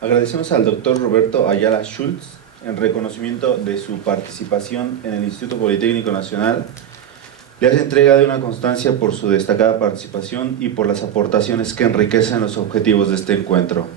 Agradecemos al doctor Roberto Ayala Schultz en reconocimiento de su participación en el Instituto Politécnico Nacional. Le hace entrega de una constancia por su destacada participación y por las aportaciones que enriquecen los objetivos de este encuentro.